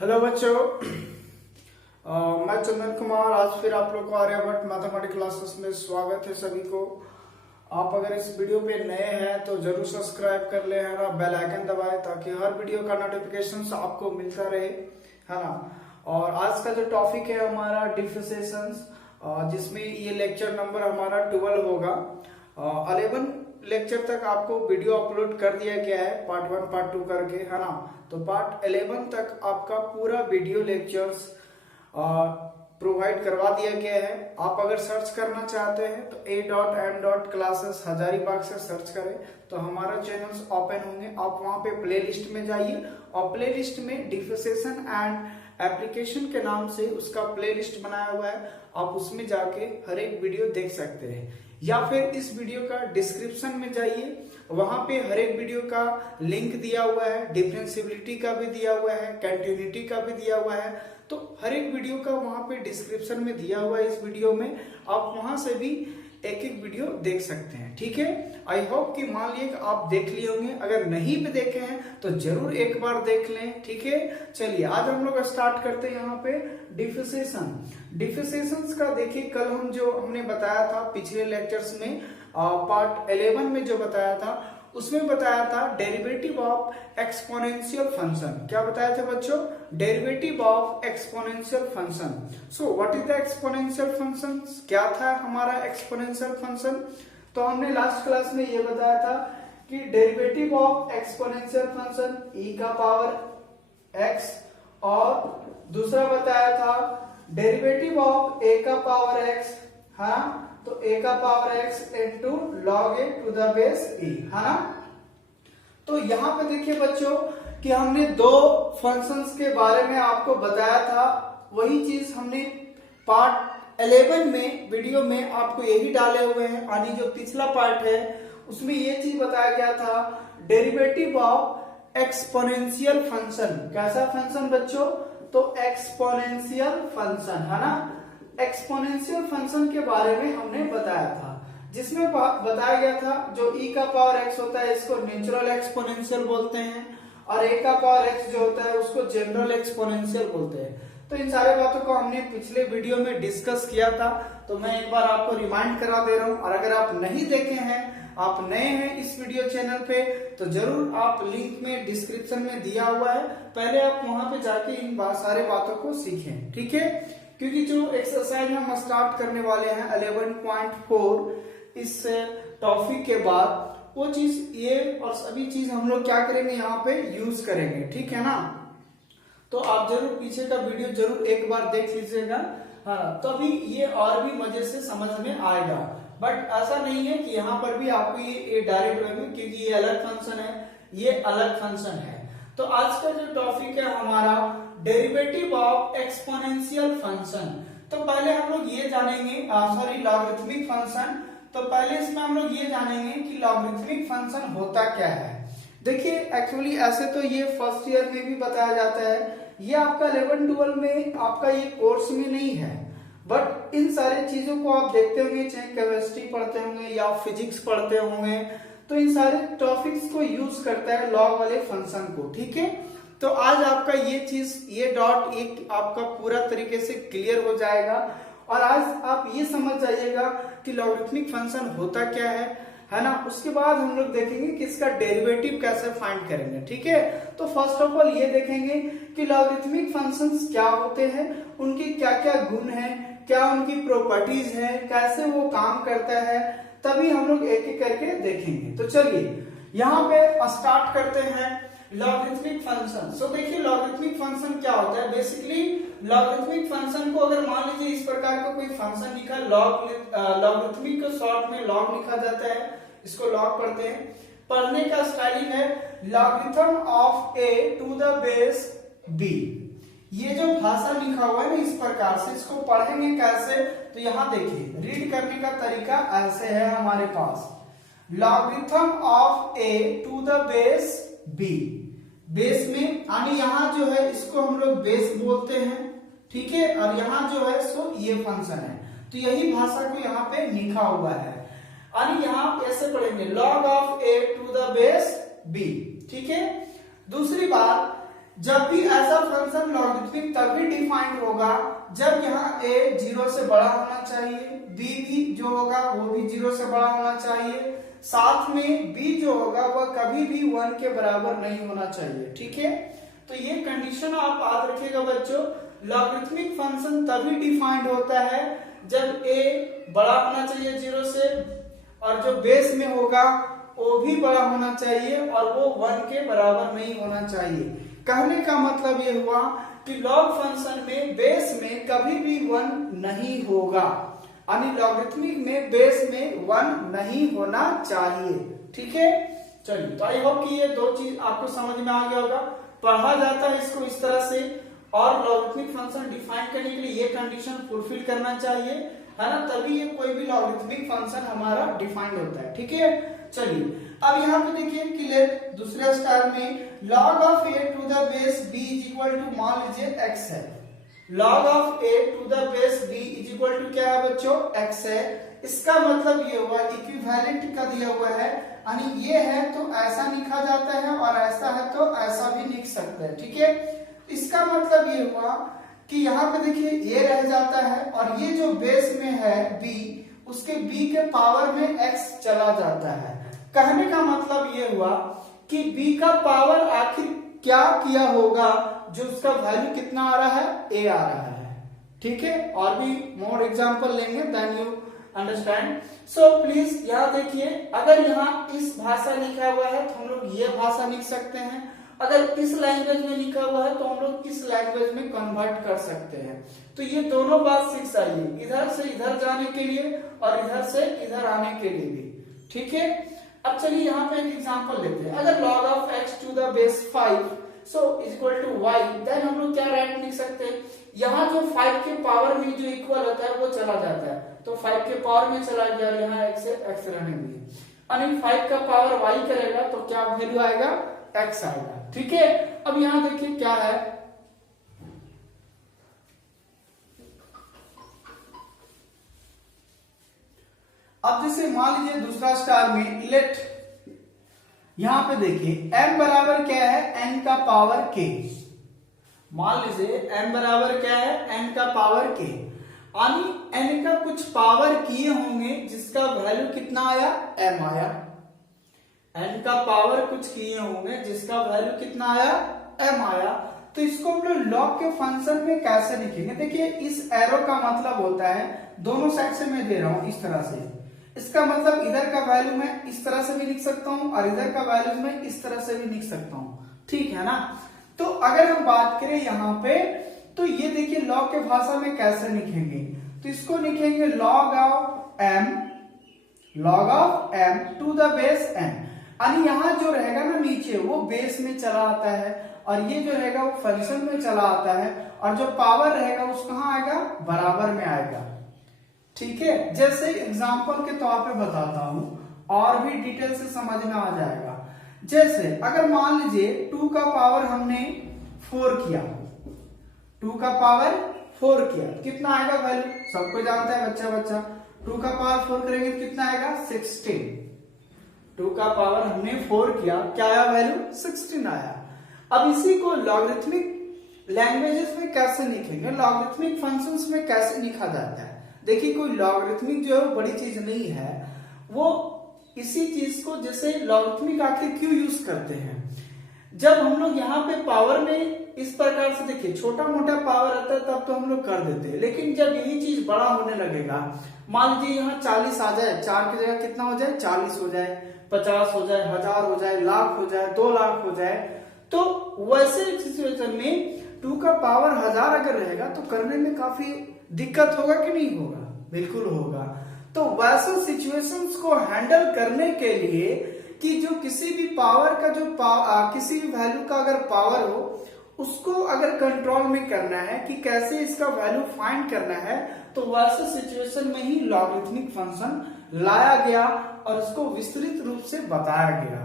Hello बच्चों, मैं चंदन कुमार आज फिर आप लोग को आर्यभट्ट मैथमेटिक्स क्लासेस में स्वागत है सभी को। आप अगर इस वीडियो पे नए हैं तो जरूर सब्सक्राइब कर ले, है ना। बेल आइकन दबाएं ताकि हर वीडियो का नोटिफिकेशन आपको मिलता रहे, है ना। और आज का जो टॉपिक है हमारा डिफरेंशिएशंस, जिसमें ये लेक्चर नंबर हमारा 12 होगा। 11 लेक्चर तक आपको वीडियो अपलोड कर दिया गया है, पार्ट 1 पार्ट 2 करके, है ना। तो पार्ट 11 तक आपका पूरा वीडियो लेक्चर्स प्रोवाइड करवा दिया गया है। आप अगर सर्च करना चाहते हैं तो a.m.classes हजारीबाग से सर्च करें तो हमारा चैनल्स ओपन होंगे। आप वहां पे प्लेलिस्ट में जाइए और प्लेलिस्ट में डिफरेंशिएशन एंड एप्लीकेशन के नाम से उसका प्लेलिस्ट बनाया हुआ है, आप उसमें जाके हर एक वीडियो देख सकते हैं। या फिर इस वीडियो का डिस्क्रिप्शन में जाइए, वहां पे हर एक वीडियो का लिंक दिया हुआ है, डिफरेंशिएबिलिटी का भी दिया हुआ है, कंटिन्यूटी का भी दिया हुआ है। तो हर एक वीडियो का वहां पे डिस्क्रिप्शन में दिया हुआ है। इस वीडियो में आप वहां से भी एक एक वीडियो देख सकते हैं, ठीक है। आई होप कि मान लिए आप देख लिए होंगे, अगर नहीं भी देखे हैं तो जरूर एक बार देख लें, ठीक है। चलिए आज हम लोग स्टार्ट करते हैं यहाँ पे डिफरेंशिएशंस का। देखिए कल हमने बताया था पिछले लेक्चर्स में, पार्ट 11 में जो बताया था उसमें बताया था डेरिवेटिव ऑफ एक्सपोनेंशियल फंक्शन। क्या बताया था बच्चों? Derivative of exponential function. So what is the exponential function? क्या था हमारा एक्सपोनेंशियल फंक्शन? तो हमने लास्ट क्लास में ये बताया था कि derivative of exponential function e का पावर x, और दूसरा बताया था डेरिवेटिव ऑफ a का पावर x, हाँ, तो a का power x into log a to the base e, है ना। तो यहाँ पे देखिए बच्चों कि हमने दो फंक्शंस के बारे में आपको बताया था, वही चीज हमने पार्ट 11 में वीडियो में आपको यही डाले हुए हैं। यानी जो पिछला पार्ट है उसमें ये चीज बताया गया था, डेरिवेटिव ऑफ एक्सपोनेंशियल फंक्शन। कैसा फंक्शन बच्चों? तो एक्सपोनेंशियल फंक्शन, है ना। एक्सपोनेंशियल फंक्शन के बारे में हमने बताया था, जिसमें बताया गया था जो e का पावर x होता है इसको नेचुरल एक्सपोनेंशियल बोलते हैं, और a का पावर x जो होता है उसको जनरल एक्सपोनेंशियल बोलते हैं। तो इन सारे बातों को हमने पिछले वीडियो में डिस्कस किया था, तो मैं एक बार आपको रिमाइंड करा दे रहा हूं। और अगर आप नहीं देखे हैं, आप नए हैं इस वीडियो चैनल पे, तो जरूर आप लिंक में डिस्क्रिप्शन में दिया हुआ है, पहले आप वहां पे जाके इन सारे बातों को सीखें, ठीक है। क्योंकि जो एक्सरसाइज हम स्टार्ट करने वाले हैं 11.4 इस टॉपिक के बाद, वो चीज ये और सभी चीज हम लोग क्या करेंगे यहाँ पे यूज करेंगे, ठीक है ना। तो आप जरूर पीछे का वीडियो जरूर एक बार देख लीजिएगा, हाँ, तभी ये और भी मजे से समझ में आएगा। बट ऐसा नहीं है कि यहाँ पर भी आपको ये डायरेक्ट वे में, क्योंकि ये अलग फंक्शन है, ये अलग फंक्शन है। तो आज का जो टॉपिक है हमारा डेरिवेटिव ऑफ एक्सपोनेंशियल फंक्शन। तो पहले हम लोग ये जानेंगे, लॉगरिथमिक फंक्शन। तो पहले इसमें हम लोग ये जानेंगे कि लॉगरिथमिक फंक्शन होता क्या है। देखिए एक्चुअली ऐसे तो ये फर्स्ट ईयर में भी बताया जाता है, ये आपका 11-12 में आपका ये कोर्स में नहीं है, बट इन सारे चीजों को आप देखते होंगे, चाहे केमिस्ट्री पढ़ते होंगे या फिजिक्स पढ़ते होंगे, तो इन सारे टॉपिक्स को यूज करता है लॉग वाले फंक्शन को, ठीक है। तो आज आपका ये चीज, ये डॉट एक आपका पूरा तरीके से क्लियर हो जाएगा, और आज आप ये समझ जाइएगा कि लॉगरिथमिक फंक्शन होता क्या है ना। उसके बाद हम लोग देखेंगे कि इसका डेरिवेटिव कैसे फाइंड करेंगे, ठीक है। तो फर्स्ट ऑफ ऑल ये देखेंगे कि लॉगरिथमिक फंक्शंस क्या होते हैं, उनके क्या क्या गुण हैं, क्या उनकी प्रॉपर्टीज है, कैसे वो काम करता है, तभी हम लोग एक एक करके देखेंगे। तो चलिए यहाँ पे स्टार्ट करते हैं लॉगरिथमिक फंक्शन। सो देखिए लॉगरिथमिक फंक्शन क्या होता है। बेसिकली लॉगरिथमिक फंक्शन को अगर मान लीजिए इस प्रकार का कोई फंक्शन लिखा, लॉगरिथमिक को शॉर्ट में लॉग लिखा जाता है, इसको लॉग पढ़ते हैं। पढ़ने का स्टाइलिंग है logarithm of a to the base b। ये जो भाषा लिखा हुआ है ना इस प्रकार से, इसको पढ़ेंगे कैसे? तो यहाँ देखिए रीड करने का तरीका ऐसे है हमारे पास, logarithm of a to the base b। Base में यानी यहाँ जो है इसको हम लोग बेस बोलते हैं, ठीक है, और यहाँ जो है सो ये फंक्शन है। तो यही भाषा को यहाँ पे लिखा हुआ है, यानी यहाँ ऐसे पढ़ेंगे log of a to the base b, ठीक है। दूसरी बात, जब भी ऐसा फंक्शन लॉगरिथमिक तभी डिफाइंड होगा जब यहाँ a 0 से बड़ा होना चाहिए, b भी जो होगा वो भी 0 से बड़ा होना चाहिए, साथ में b जो होगा वह कभी भी 1 के बराबर नहीं होना चाहिए। ठीक है, तो ये कंडीशन आप याद रखिएगा बच्चों। लॉगरिथमिक फंक्शन तभी डिफाइंड होता है जब a बड़ा होना चाहिए 0 से, और जो बेस में होगा वो भी बड़ा होना चाहिए और वो 1 के बराबर नहीं होना चाहिए। कहने का मतलब ये हुआ कि लॉग फंक्शन में बेस में कभी भी 1 नहीं होगा, यानी लॉगरिथमिक में बेस में 1 नहीं होना चाहिए। ठीक है, चलिए, तो आई होप कि ये दो चीज आपको समझ में आ गया होगा। पढ़ा जाता है इसको इस तरह से, और लॉगरिथमिक फंक्शन डिफाइन करने के लिए ये कंडीशन फुलफिल करना चाहिए, है ना, तभी ये कोई भी लॉगरिथमिक फंक्शन हमारा डिफाइंड होता है। ठीक है, चलिए अब यहाँ पे देखिए क्लियर दूसरे स्टार में log of a to the base b is equal to मान लीजिए x है। log of a to the base b is equal to क्या है बच्चों, x है। इसका मतलब ये हुआ इक्विवेलेंट का दिया हुआ है, यानी ये है तो ऐसा लिखा जाता है और ऐसा है तो ऐसा भी लिख सकते हैं। ठीक है, इसका मतलब ये हुआ कि यहाँ पे देखिए ये रह जाता है और ये जो बेस में है b, उसके b के पावर में x चला जाता है। कहने का मतलब ये हुआ कि b का पावर आखिर क्या किया होगा जो उसका वैल्यू कितना आ रहा है, a आ रहा है। ठीक है, और भी मोर एग्जांपल लेंगे then you understand. So please यहाँ देखिए, अगर यहाँ इस भाषा लिखा हुआ है तो हम लोग ये भाषा लिख सकते हैं, अगर इस लैंग्वेज में लिखा हुआ है तो हम लोग इस लैंग्वेज में कन्वर्ट कर सकते हैं। तो ये दोनों बात सीख जाइए, इधर से इधर जाने के लिए और इधर से इधर आने के लिए भी। ठीक है, अब चलिए यहाँ पे एक एग्जांपल लेते हैं। अगर log of x to the base 5 so is equal to y, then हम लोग क्या राइट लिख सकते हैं, यहाँ जो 5 के पावर में जो इक्वल होता है वो चला जाता है, तो 5 के पावर में चला गया, यहाँ x से x रहने दिए, यानी 5 का पावर y करेगा तो क्या वैल्यू आएगा, x आएगा। ठीक है, अब यहाँ देखिए क्या है, अब जैसे मान लीजिए दूसरा स्टार में लेट, यहां पे देखिए m बराबर क्या है, n का पावर k। मान लीजिए m बराबर क्या है, n का पावर k, यानी n का कुछ पावर किए होंगे जिसका वैल्यू कितना आया, m आया। n का पावर कुछ किए होंगे जिसका वैल्यू कितना आया, m आया। तो इसको हम लोग लॉग के फंक्शन में कैसे लिखेंगे, देखिए इस एरो का मतलब होता है, दोनों साइड से मैं दे रहा हूं इस तरह से, इसका मतलब इधर का वैल्यू मैं इस तरह से भी लिख सकता हूं और इधर का वैल्यू मैं इस तरह से भी लिख सकता हूं। ठीक है ना, तो अगर हम बात करें यहाँ पे, तो ये देखिए लॉग के भाषा में कैसे लिखेंगे, तो इसको लिखेंगे log of m to the base n, यानी यहाँ जो रहेगा ना नीचे वो बेस में चला आता है और ये जो रहेगा वो फंक्शन में चला आता है, और जो पावर रहेगा वो कहाँ आएगा, बराबर में आएगा। ठीक है, जैसे एग्जांपल के तौर पे बताता हूं और भी डिटेल से समझ में आ जाएगा। जैसे अगर मान लीजिए 2 का पावर हमने 4 किया, 2 का पावर 4 किया, कितना आएगा वैल्यू, सबको जानता है बच्चा 2 का पावर 4 करेंगे तो कितना आएगा, 16। 2 का पावर हमने 4 किया, क्या आया वैल्यू, 16 आया। अब इसी को लॉगरिथमिक लैंग्वेजेस में कैसे लिखेंगे, लॉगरिथमिक फंक्शंस में कैसे लिखा जाता है। देखिए कोई लॉगरिथमिक जो है बड़ी चीज नहीं है, वो इसी चीज को, जैसे लॉगरिथमिक आखिर क्यों यूज करते हैं, जब हम लोग यहाँ पे पावर में इस प्रकार से देखिए छोटा मोटा पावर आता है तब तो हम लोग कर देते हैं, लेकिन जब यही चीज बड़ा होने लगेगा, मान लीजिए यहाँ 40 आ जाए, 4 की जगह कितना हो जाए, 40 हो जाए, 50 हो जाए, 1000 हो जाए, लाख हो जाए, 2 लाख हो जाए, तो वैसे सिचुएशन में 2 का पावर 1000 अगर रहेगा तो करने में काफी दिक्कत होगा कि नहीं होगा, बिल्कुल होगा। तो वैसे सिचुएशंस को हैंडल करने के लिए कि जो किसी भी पावर का जो किसी भी वैल्यू का अगर पावर हो उसको अगर कंट्रोल में करना है कि कैसे इसका वैल्यू फाइंड करना है, तो वैसे सिचुएशन में ही लॉगरिथमिक फंक्शन लाया गया और उसको विस्तृत रूप से बताया गया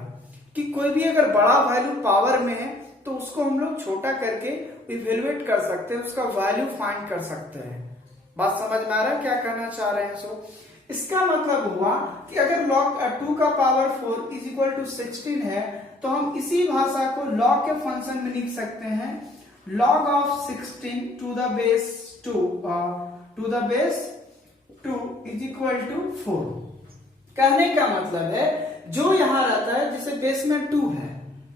कि कोई भी अगर बड़ा वैल्यू पावर में है तो उसको हम लोग छोटा करके इवेल्युएट कर सकते हैं, उसका वैल्यू फाइंड कर सकते हैं। बात समझ में आ रहा है क्या कहना चाह रहे हैं। सो इसका मतलब हुआ कि अगर log 2 का पावर 4 इज इक्वल टू 16 है, तो हम इसी भाषा को log के फंक्शन में लिख सकते हैं log of 16 to the base 2 is equal to 4। कहने का मतलब है जो यहां रहता है जिसे बेस में 2 है,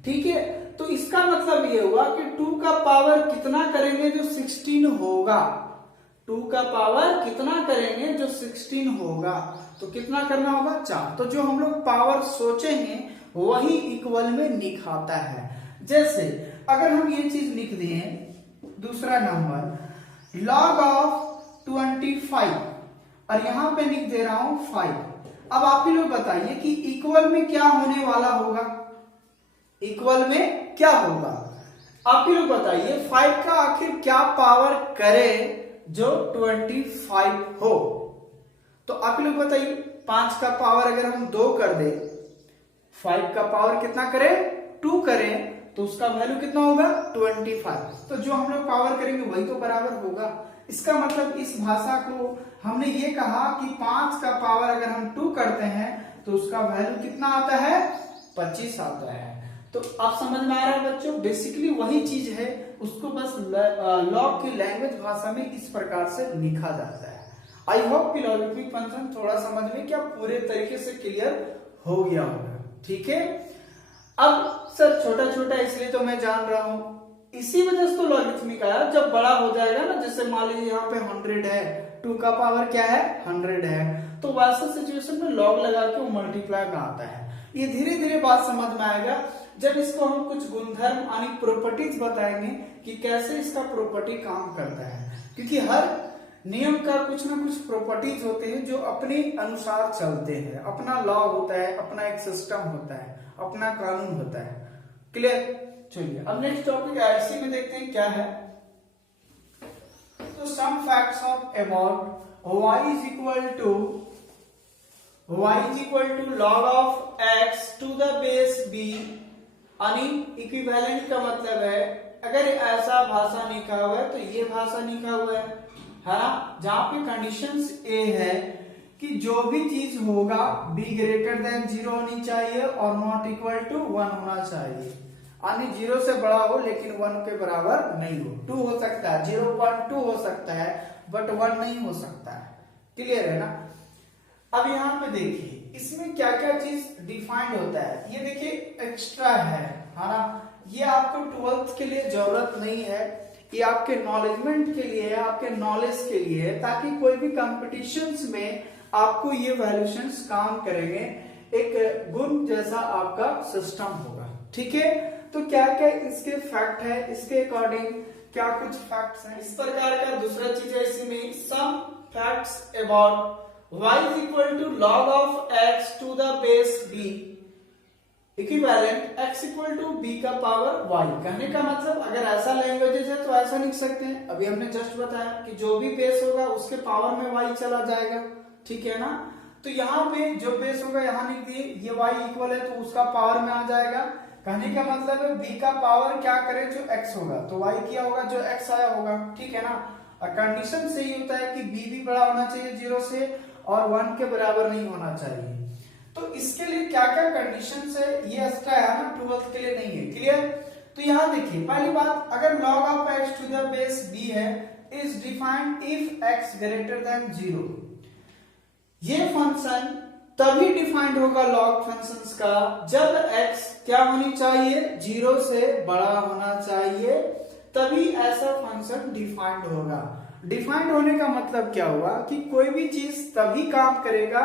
ठीक है, तो इसका मतलब ये हुआ कि 2 का पावर कितना करेंगे जो 16 होगा, 2 का पावर कितना करेंगे जो 16 होगा, तो कितना करना होगा 4। तो जो हम लोग पावर सोचेंगे वही इक्वल में निकालता है। जैसे अगर हम ये चीज लिख दें दूसरा नंबर log ऑफ 25 और यहां पे लिख दे रहा हूं 5। अब आप ही लोग बताइए कि इक्वल में क्या होने वाला होगा, इक्वल में क्या होगा, आप ही लोग बताइए 5 का आखिर क्या पावर करे जो 25 हो। तो आप ही लोग बताइए 5 का पावर अगर हम 2 कर दे, 5 का पावर कितना करें 2 करें, तो उसका वैल्यू कितना होगा 25। तो जो हम लोग पावर करेंगे वही तो बराबर होगा। इसका मतलब इस भाषा को हमने ये कहा कि 5 का पावर अगर हम 2 करते हैं तो उसका वैल्यू कितना आता है 25 आता है। तो आप समझ में आ रहा है बच्चों, बेसिकली वही चीज है, उसको बस लॉग की लैंग्वेज भाषा में इस प्रकार से लिखा जाता है। आई होप कि लॉगरिथमिक फंक्शन थोड़ा समझ में क्या पूरे तरीके से क्लियर हो गया होगा, ठीक है। अब सर छोटा छोटा इसलिए तो मैं जान रहा हूं, इसी वजह से तो लॉगरिथमिक आया। जब बड़ा हो जाएगा ना, जैसे मान लीजिए यहाँ पे 100 है, 2 का पावर क्या है 100 है, तो वैसा सिचुएशन में लॉग लगा के वो मल्टीप्लाई में आता है। ये धीरे धीरे बात समझ में आएगा जब इसको हम कुछ गुणधर्म यानी प्रॉपर्टीज बताएंगे कि कैसे इसका प्रॉपर्टी काम करता है, क्योंकि हर नियम का कुछ ना कुछ प्रॉपर्टीज होते हैं जो अपने अनुसार चलते हैं, अपना लॉ होता है, अपना एक सिस्टम होता है, अपना कानून होता है। क्लियर? चलिए अब नेक्स्ट टॉपिक आईसी में देखते हैं क्या है। तो some facts of about y is equal to log of x to the base b, यानी इक्विवेलेंट का मतलब है अगर ऐसा भाषा लिखा हुआ है तो ये भाषा लिखा हुआ है ना, जहां पे कंडीशंस ए है कि जो भी चीज होगा b ग्रेटर देन 0 होनी चाहिए और नॉट इक्वल टू 1 होना चाहिए, यानी 0 से बड़ा हो लेकिन 1 के बराबर नहीं हो। 2 हो सकता है, 0.2 हो सकता है, बट 1 नहीं हो सकता है। क्लियर है ना? अब यहाँ पे देखिए इसमें क्या क्या चीज डिफाइंड होता है। ये देखिए एक्स्ट्रा है ना, ये आपको 12th के लिए जरूरत नहीं है, ये आपके नॉलेजमेंट के लिए है, आपके नॉलेज के लिए है, ताकि कोई भी कॉम्पिटिशन्स में आपको ये वैल्यूशंस काम करेंगे, एक गुण जैसा आपका सिस्टम होगा। ठीक है, तो क्या क्या इसके फैक्ट है, इसके अकॉर्डिंग क्या कुछ फैक्ट्स हैं, इस प्रकार का दूसरा चीज है इसमें some facts about y is equal to log of x to the base b equivalent x equal to b का पावर y। कहने का मतलब अगर ऐसा लैंग्वेजेस है तो ऐसा लिख सकते हैं। अभी हमने जस्ट बताया कि जो भी बेस होगा उसके पावर में y चला जाएगा, ठीक है ना। तो यहाँ पे जो बेस होगा यहाँ लिख दिए, ये y इक्वल है तो उसका पावर में आ जाएगा। कहने का मतलब है b का पावर क्या करे जो x होगा तो y किया होगा जो x आया होगा, ठीक है ना। और कंडीशन से ही होता है कि b भी बड़ा होना चाहिए 0 से और 1 के बराबर नहीं होना चाहिए। तो इसके लिए क्या क्या कंडीशंस है ये एक्स्ट्रा है ना, 12th के लिए नहीं है। क्लियर? तो यहाँ देखिए पहली बात, अगर log of x to the base b है is defined if x greater than 0। ये फंक्शन तभी डिफाइंड होगा log फंक्शंस का जब x क्या होनी चाहिए 0 से बड़ा होना चाहिए, तभी ऐसा फंक्शन डिफाइंड होगा। डिफाइंड होने का मतलब क्या हुआ कि कोई भी चीज तभी काम करेगा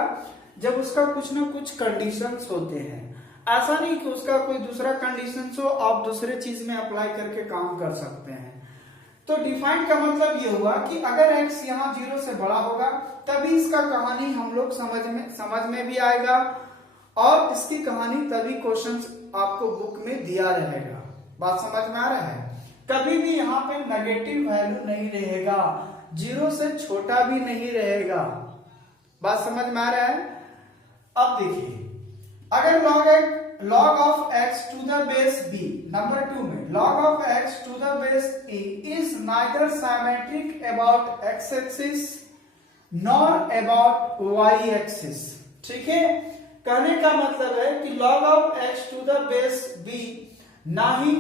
जब उसका कुछ ना कुछ कंडीशंस होते हैं। ऐसा नहीं कि उसका कोई दूसरा कंडीशंस हो आप दूसरे चीज में अप्लाई करके काम कर सकते हैं। तो डिफाइंड का मतलब ये हुआ कि अगर x यहाँ 0 से बड़ा होगा तभी इसका कहानी हम लोग समझ में भी आएगा और इसकी कहानी तभी क्वेश्चंस आपको बुक में दिया रहेगा। बात समझ में आ रहा है? कभी भी यहाँ पे नेगेटिव वैल्यू नहीं रहेगा, 0 से छोटा भी नहीं रहेगा। बात समझ में आ रहा है? अब देखिए अगर log of x to the base b, number 2 में log of x to the base a is neither symmetric about x axis nor about y axis. ठीक है, कहने का मतलब है कि log of x to the base b ना ही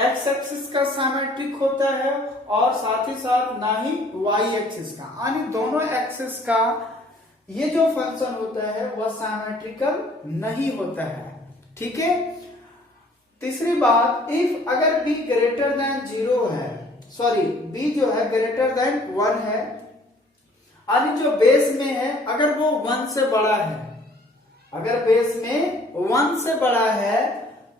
x एक्सिस का सिमेट्रिक होता है और साथ ही साथ ना ही y एक्सिस का, यानी दोनों एक्सिस का ये जो फंक्शन होता है वह सिमेट्रिकल नहीं होता है। ठीक है। तीसरी बात, इफ अगर b ग्रेटर देन 0 है, सॉरी b जो है ग्रेटर देन 1 है, यानी जो बेस में है अगर वो 1 से बड़ा है, अगर बेस में 1 से बड़ा है,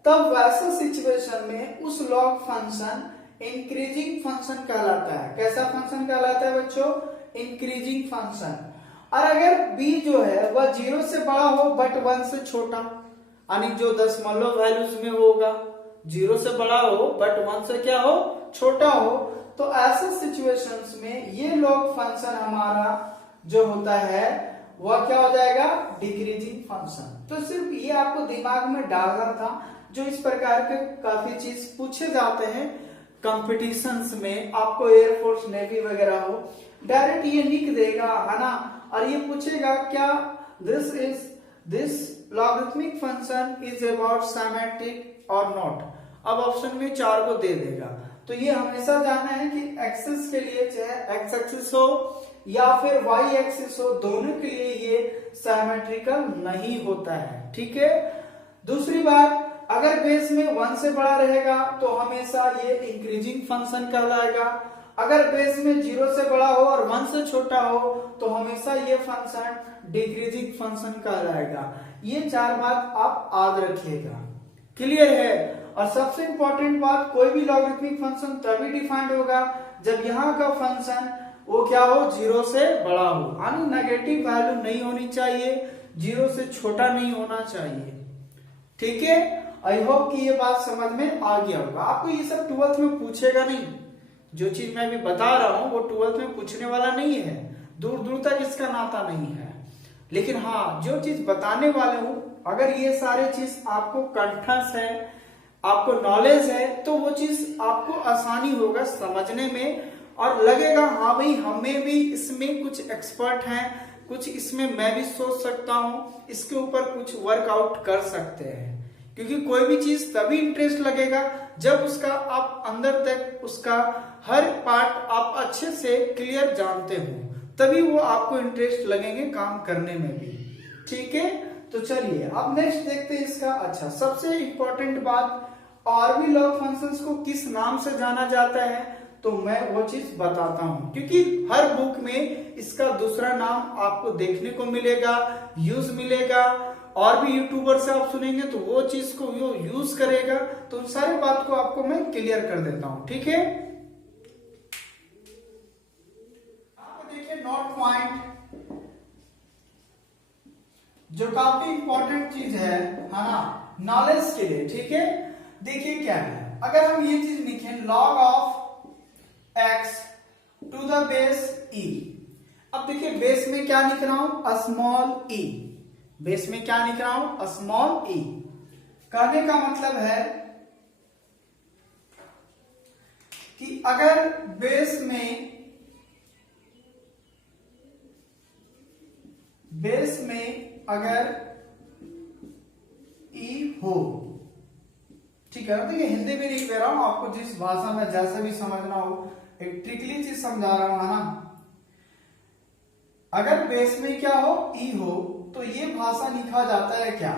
तब वैसे सिचुएशन में उस लॉग फंक्शन इंक्रीजिंग फंक्शन कहलाता है। कैसा फंक्शन कहलाता है बच्चों? Increasing function. और अगर b जो है वह 0 से बड़ा हो बट 1 से छोटा, यानी जो दशमलव वैल्यूज में होगा, 0 से बड़ा हो बट 1 से क्या हो? छोटा हो, तो ऐसे सिचुएशंस में ये लॉग फंक्शन हमारा जो होता है वह क्या हो जाएगा? Decreasing function. तो सिर्फ ये आपको दिमाग में डालना था, जो इस प्रकार के काफी चीज पूछे जाते हैं कंपटीशंस में, आपको एयरफोर्स नेवी वगैरह हो, डायरेक्ट ये लिख देगा, है ना, और ये पूछेगा क्या this logarithmic function is about symmetric और नॉट। अब ऑप्शन में 4 को दे देगा। तो ये हमेशा जानना है कि एक्सिस के लिए चाहे एक्स एक्सिस हो या फिर वाई एक्सिस हो, दोनों के लिए ये सिमेट्रिकल नहीं होता है। ठीक है। दूसरी बात, अगर बेस में 1 से बड़ा रहेगा तो हमेशा ये इंक्रीजिंग फंक्शन कहलाएगा। अगर बेस में 0 से बड़ा हो और 1 से छोटा हो तो हमेशा ये फंक्शन डिक्रीजिंग फंक्शन कहलाएगा। ये 4 बात आप याद रखिएगा। क्लियर है। और सबसे इंपॉर्टेंट बात, कोई भी लॉगरिथमिक फंक्शन तभी डिफाइंड होगा जब यहाँ का फंक्शन वो क्या हो? 0 से बड़ा हो, यानी नेगेटिव वैल्यू नहीं होनी चाहिए, 0 से छोटा नहीं होना चाहिए। ठीक है। आई होप कि ये बात समझ में आ गया होगा। आपको ये सब 12th में पूछेगा नहीं, जो चीज मैं अभी बता रहा हूं वो 12th में पूछने वाला नहीं है, दूर दूर तक इसका नाता नहीं है। लेकिन हाँ, जो चीज बताने वाले हूं, अगर ये सारे चीज आपको कंठस्थ है, आपको नॉलेज है, तो वो चीज आपको आसानी होगा समझने में और लगेगा हाँ भाई हमें भी इसमें कुछ एक्सपर्ट हैं, कुछ इसमें मैं भी सोच सकता हूं, इसके ऊपर कुछ वर्कआउट कर सकते हैं। क्योंकि कोई भी चीज तभी इंटरेस्ट लगेगा जब उसका आप अंदर तक उसका हर पार्ट आप अच्छे से क्लियर जानते हो, तभी वो आपको इंटरेस्ट लगेंगे काम करने में भी। ठीक है। तो चलिए अब नेक्स्ट देखते हैं इसका। अच्छा, सबसे इंपॉर्टेंट बात, आरबी लॉग फंक्शंस को किस नाम से जाना जाता है, तो मैं वो चीज बताता हूं, क्योंकि हर बुक में इसका दूसरा नाम आपको देखने को मिलेगा, यूज मिलेगा, और भी यूट्यूबर से आप सुनेंगे तो वो चीज को वो यूज करेगा। तो उन सारी बात को आपको मैं क्लियर कर देता हूं। ठीक है। आपको देखिए नोट पॉइंट, जो काफी इंपॉर्टेंट चीज है ना, नॉलेज के लिए। ठीक है। देखिए क्या है, अगर हम ये चीज लिखें log of X to the base E. अब देखिए बेस में क्या लिख रहा हूं? स्मॉल ई। बेस में क्या लिख रहा हूं? स्मॉल ई। कहने का मतलब है कि अगर बेस में अगर ई हो, ठीक है। देखिए हिंदी में लिख दे रहा हूं, आपको जिस भाषा में जैसे भी समझना हो, एक ट्रिकली चीज समझा रहा हूं, है ना। अगर बेस में क्या हो? ई हो, तो ये भाषा लिखा जाता है क्या,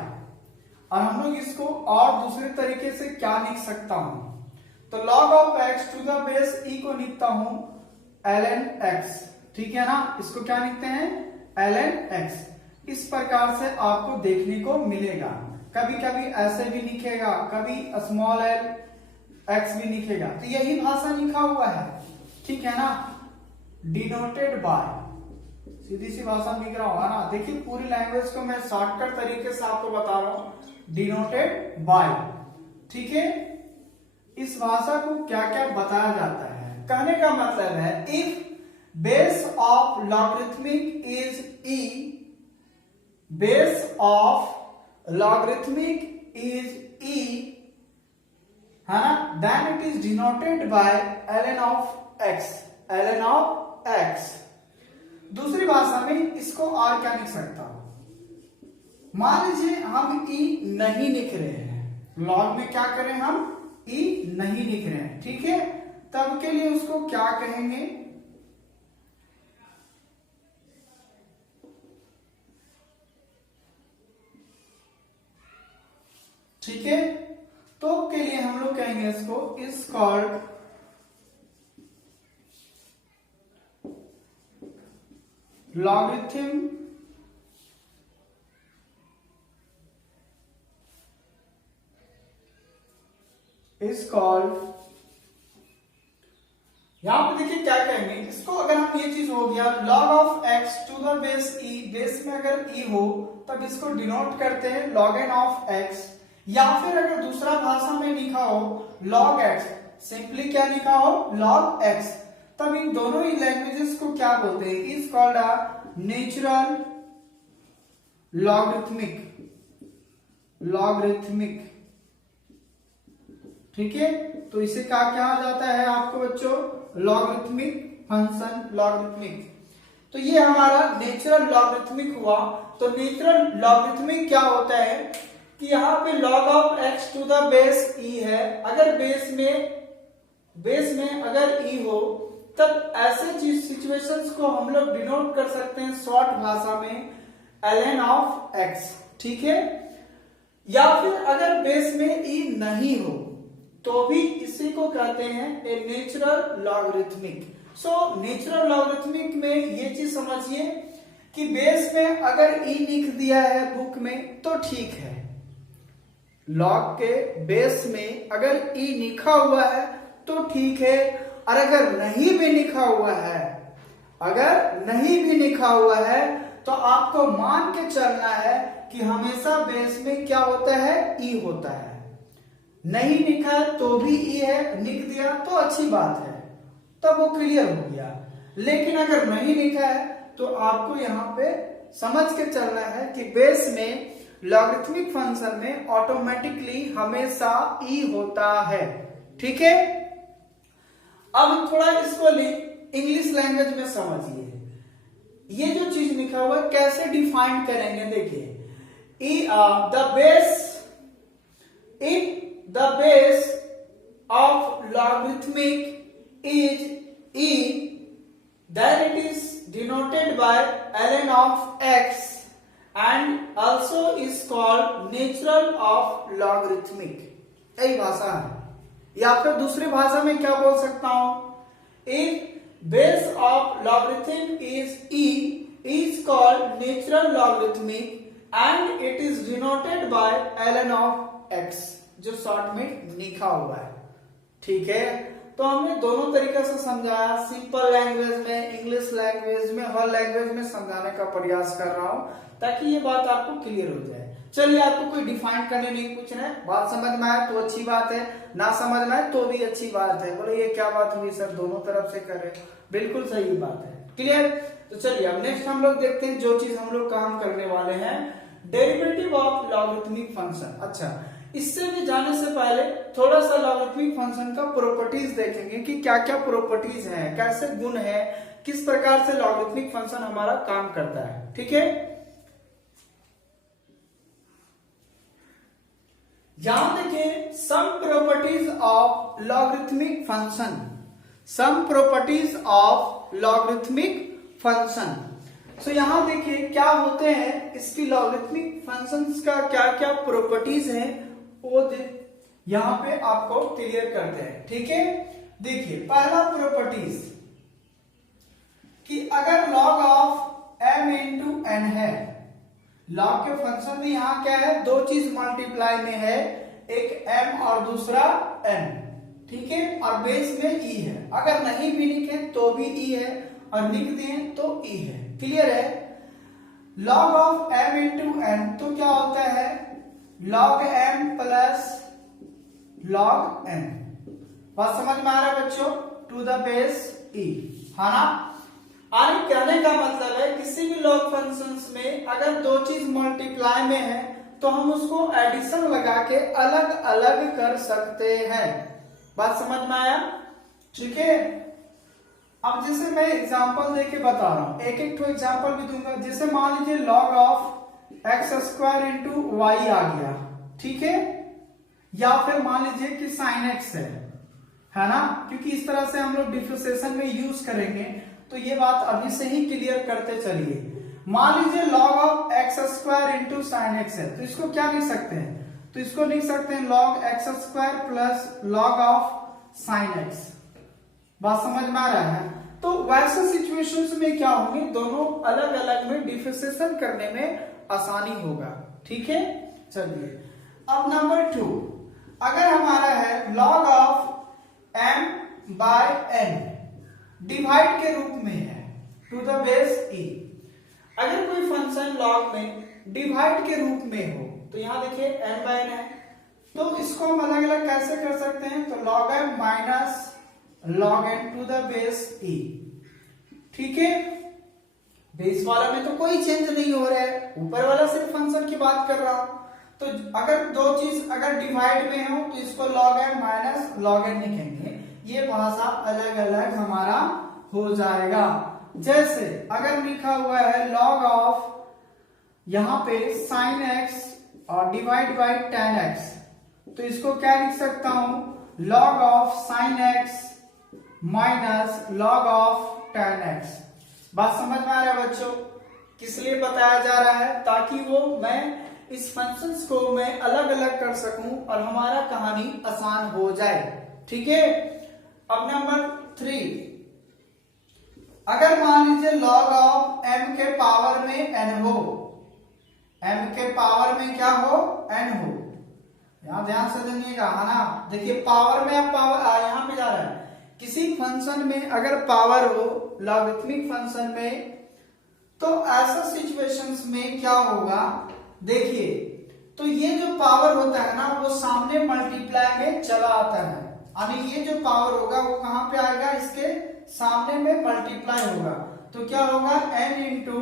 और हम लोग इसको और दूसरे तरीके से क्या लिख सकता हूं, तो log of x to the base e को लिखता हूं ln x। ठीक है ना, इसको क्या लिखते हैं? ln x। इस प्रकार से आपको देखने को मिलेगा। कभी कभी ऐसे भी लिखेगा, कभी स्मॉल l x भी लिखेगा, तो यही भाषा लिखा हुआ है। ठीक है ना, डिनोटेड बाय, सीधी सी भाषा में लिख रहा हूं, है ना। देखिए पूरी लैंग्वेज को मैं शॉर्टकट तरीके से आपको बता रहा हूं, डिनोटेड बाय। ठीक है। इस भाषा को क्या क्या बताया जाता है? कहने का मतलब है if base of logarithmic is e, base of logarithmic is e, है ना, then it is denoted by ln of x, ln of x। दूसरी भाषा में इसको और क्या लिख सकता हूं? मान लीजिए हम ई नहीं लिख रहे हैं, लॉग में क्या करें हम ई नहीं लिख रहे हैं, ठीक है, तब के लिए उसको क्या कहेंगे, ठीक है, तो के लिए हम लोग कहेंगे इसको is called logarithm is called, यहां पे देखिए क्या कहेंगे इसको, अगर हम ये चीज हो गया log of x to the base e, base में अगर e हो तब इसको डिनोट करते हैं log n ऑफ x, या फिर अगर दूसरा भाषा में लिखा हो log x, सिंपली क्या लिखा हो log x, तब इन दोनों ही लैंग्वेजेस को क्या बोलते हैं, is called a natural logarithmic, ठीक है, तो इसे क्या जाता है आपको बच्चों, लॉगरिथमिक फंक्शन, लॉगरिथमिक, तो ये हमारा नेचुरल लॉगरिथमिक हुआ। तो नेचुरल लॉगरिथमिक क्या होता है कि यहाँ पे log of x to the base e है, अगर बेस में अगर e हो तब ऐसे चीज सिचुएशंस को हम लोग डिनोट कर सकते हैं शॉर्ट भाषा में ln ऑफ x, ठीक है, या फिर अगर बेस में e नहीं हो तो भी इसी को कहते हैं a natural logarithmic. So natural logarithmic में ये चीज समझिए कि बेस में अगर e लिख दिया है बुक में तो ठीक है, लॉग के बेस में अगर e लिखा हुआ है तो ठीक है, और अगर नहीं भी लिखा हुआ है तो आपको मान के चलना है कि हमेशा बेस में क्या होता है, e होता है, नहीं लिखा तो भी ई है, लिख दिया तो अच्छी बात है, तब वो क्लियर हो गया, लेकिन अगर नहीं लिखा है तो आपको यहाँ पे समझ के चलना है कि बेस में लॉगरिथमिक फंक्शन में ऑटोमेटिकली हमेशा ई होता है, ठीक है। अब थोड़ा इसको इंग्लिश लैंग्वेज में समझिए, ये जो चीज लिखा हुआ है कैसे डिफाइन करेंगे, देखिए the base of logarithmic is e, then it is denoted by ln of x and also is called natural of logarithmic, यही भाषा है। या फिर दूसरी भाषा में क्या बोल सकता हूं, if base of logarithm is e is called natural logarithmic and it is denoted by ln of x, जो शॉर्ट में लिखा हुआ है, ठीक है। तो हमने दोनों तरीके से समझाया, सिंपल लैंग्वेज में, इंग्लिश लैंग्वेज में, हर लैंग्वेज में समझाने का प्रयास कर रहा हूं ताकि ये बात आपको क्लियर हो जाए। चलिए, आपको कोई डिफाइन करने नहीं पूछना है, बात समझ में आए तो अच्छी बात है, ना समझ में आए तो भी अच्छी बात है। बोले ये क्या बात हुई सर, दोनों तरफ से करे, बिल्कुल सही बात है, क्लियर। तो चलिए अब नेक्स्ट हम लोग देखते हैं जो चीज हम लोग काम करने वाले हैं, डेरिवेटिव ऑफ लॉगरिथमिक फंक्शन। अच्छा, इससे भी जाने से पहले थोड़ा सा लॉगरिथमिक फंक्शन का प्रॉपर्टीज देखेंगे कि क्या क्या प्रॉपर्टीज हैं, कैसे गुण है, किस प्रकार से लॉगरिथमिक फंक्शन हमारा काम करता है, ठीक है। यहां देखिए some properties of logarithmic function, some properties of logarithmic function. So यहां देखिए क्या होते हैं, इसकी लॉगरिथमिक फंक्शंस का क्या क्या प्रॉपर्टीज हैं वो यहां पे आपको क्लियर करते हैं, ठीक है। देखिए पहला प्रॉपर्टीज कि अगर log of m into n है, log के फंक्शन में यहां क्या है, दो चीज मल्टीप्लाई में है, एक m और दूसरा n, ठीक है, और बेस में e है, अगर नहीं भी लिखे तो भी e है और लिख दिए तो e है, क्लियर है। log of m into n तो क्या होता है, log m plus log n, बात समझ में आ रहा है बच्चों, टू द बेस e, है ना। आगे कहने का मतलब है किसी भी log फंक्शंस में अगर दो चीज मल्टीप्लाई में है तो हम उसको एडिशन लगा के अलग अलग कर सकते हैं, बात समझ में आया, ठीक है। अब जैसे मैं एग्जांपल देके बता रहा हूं, एक एक तो एग्जांपल भी दूंगा, जैसे मान लीजिए log of X square into Y आ गया, ठीक है। या फिर मान लीजिए कि साइन एक्स है ना, क्योंकि इस तरह से हम लोग डिफरेंशिएशन में यूज करेंगे, तो ये बात अभी से ही क्लियर करते चलिए। मान लीजिए log of X square into sine x है, तो इसको क्या लिख सकते हैं, तो इसको लिख सकते हैं log x square plus log of sine x. बात समझ में आ रहा है। तो वैसे सिचुएशंस में क्या होंगे, दोनों अलग अलग में डिफरेंशिएशन करने में आसानी होगा, ठीक है। चलिए अब नंबर 2, अगर हमारा है log of m by n divide के रूप में है टू द बेस e। अगर कोई फंक्शन log में डिवाइड के रूप में हो, तो यहां देखिए n बाय n है, तो इसको हम अलग अलग कैसे कर सकते हैं, तो log m minus log n to the base e, ठीक है। बेस वाला में तो कोई चेंज नहीं हो रहा है, ऊपर वाला सिर्फ फंक्शन की बात कर रहा हूं। तो अगर दो चीज अगर डिवाइड में हो तो इसको log m minus log n लिखेंगे, ये भाषा अलग अलग हमारा हो जाएगा। जैसे अगर लिखा हुआ है log ऑफ यहां पे sin x और डिवाइड बाय tan x, तो इसको क्या लिख सकता हूं log of sin x minus log of tan x। बात समझ में आ रहा है बच्चों, किस लिए बताया जा रहा है, ताकि वो मैं इस फंक्शंस को मैं अलग अलग कर सकूं और हमारा कहानी आसान हो जाए, ठीक है। अब नंबर 3, अगर मान लीजिए log ऑफ m के पावर में n हो, m के पावर में क्या हो, n हो, यहां ध्यान से सुनिएगा, है ना। देखिए पावर में अब पावर यहां पे जा रहा है, किसी फंक्शन में अगर पावर हो लॉगरिथमिक फंक्शन में, तो ऐसा सिचुएशंस में क्या होगा, देखिए तो ये जो पावर होता है ना वो सामने मल्टीप्लाई में चला आता है, यानी ये जो पावर होगा वो कहां पे आएगा, इसके सामने में मल्टीप्लाई होगा, तो क्या होगा n into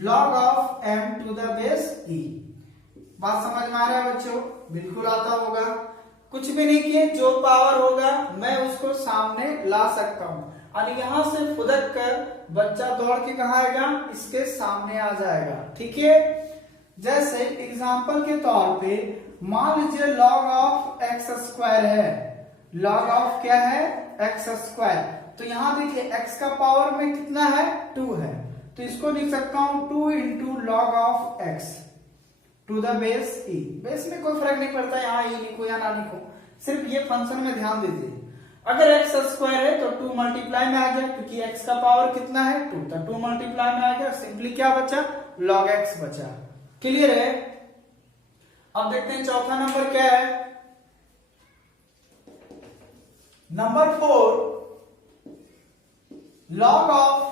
log of m to the base e। बात समझ में आ रहा है बच्चों, बिल्कुल आता होगा, कुछ भी नहीं किए, जो पावर होगा मैं उसको सामने ला सकता हूं, और यहां से फुदक कर बच्चा दौड़ के कहां आएगा, इसके सामने आ जाएगा, ठीक है। जैसे एग्जांपल के तौर पे मान लीजिए log ऑफ एक्स स्क्वायर है, log ऑफ क्या है, एक्स स्क्वायर, तो यहां देखिए x का पावर में कितना है, 2 है, तो इसको लिख सकता हूं 2 into log of x to the base e। Base में कोई फर्क नहीं पड़ता, यहाँ e लिखो या ना लिखो, सिर्फ ये फंक्शन में ध्यान दीजिए। अगर एक्स स्क्वायर है तो 2 मल्टीप्लाई में आ गया, क्योंकि x का पावर कितना है, 2, तो 2 मल्टीप्लाई में आ गया, सिंपली क्या बचा, log x बचा। क्लियर है। अब देखते हैं चौथा नंबर क्या है, number 4, log of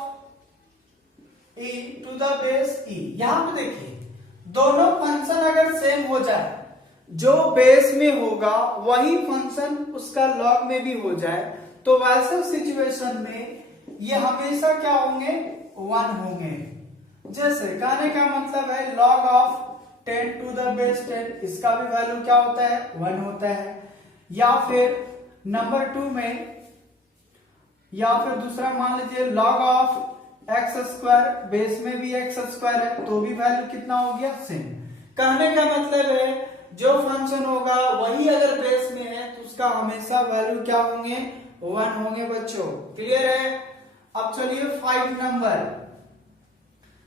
e to the base e। यहां पे देखिए दोनों फंक्शन अगर सेम हो जाए, जो बेस में होगा वही फंक्शन उसका लॉग में भी हो जाए, तो वैसे सिचुएशन में ये हमेशा क्या होंगे, 1 होंगे। जैसे कहने का मतलब है log of 10 to the base 10, इसका भी वैल्यू क्या होता है, 1 होता है। या फिर नंबर 2 में, या फिर दूसरा मान लीजिए log of X square, base में भी एक्स स्क्वायर है, तो भी वैल्यू कितना हो गया, सेम। कहने का मतलब है जो फंक्शन होगा वही अगर बेस में है तो उसका हमेशा वैल्यू क्या होंगे, 1 होंगे बच्चों। क्लियर है। अब चलिए 5 नंबर,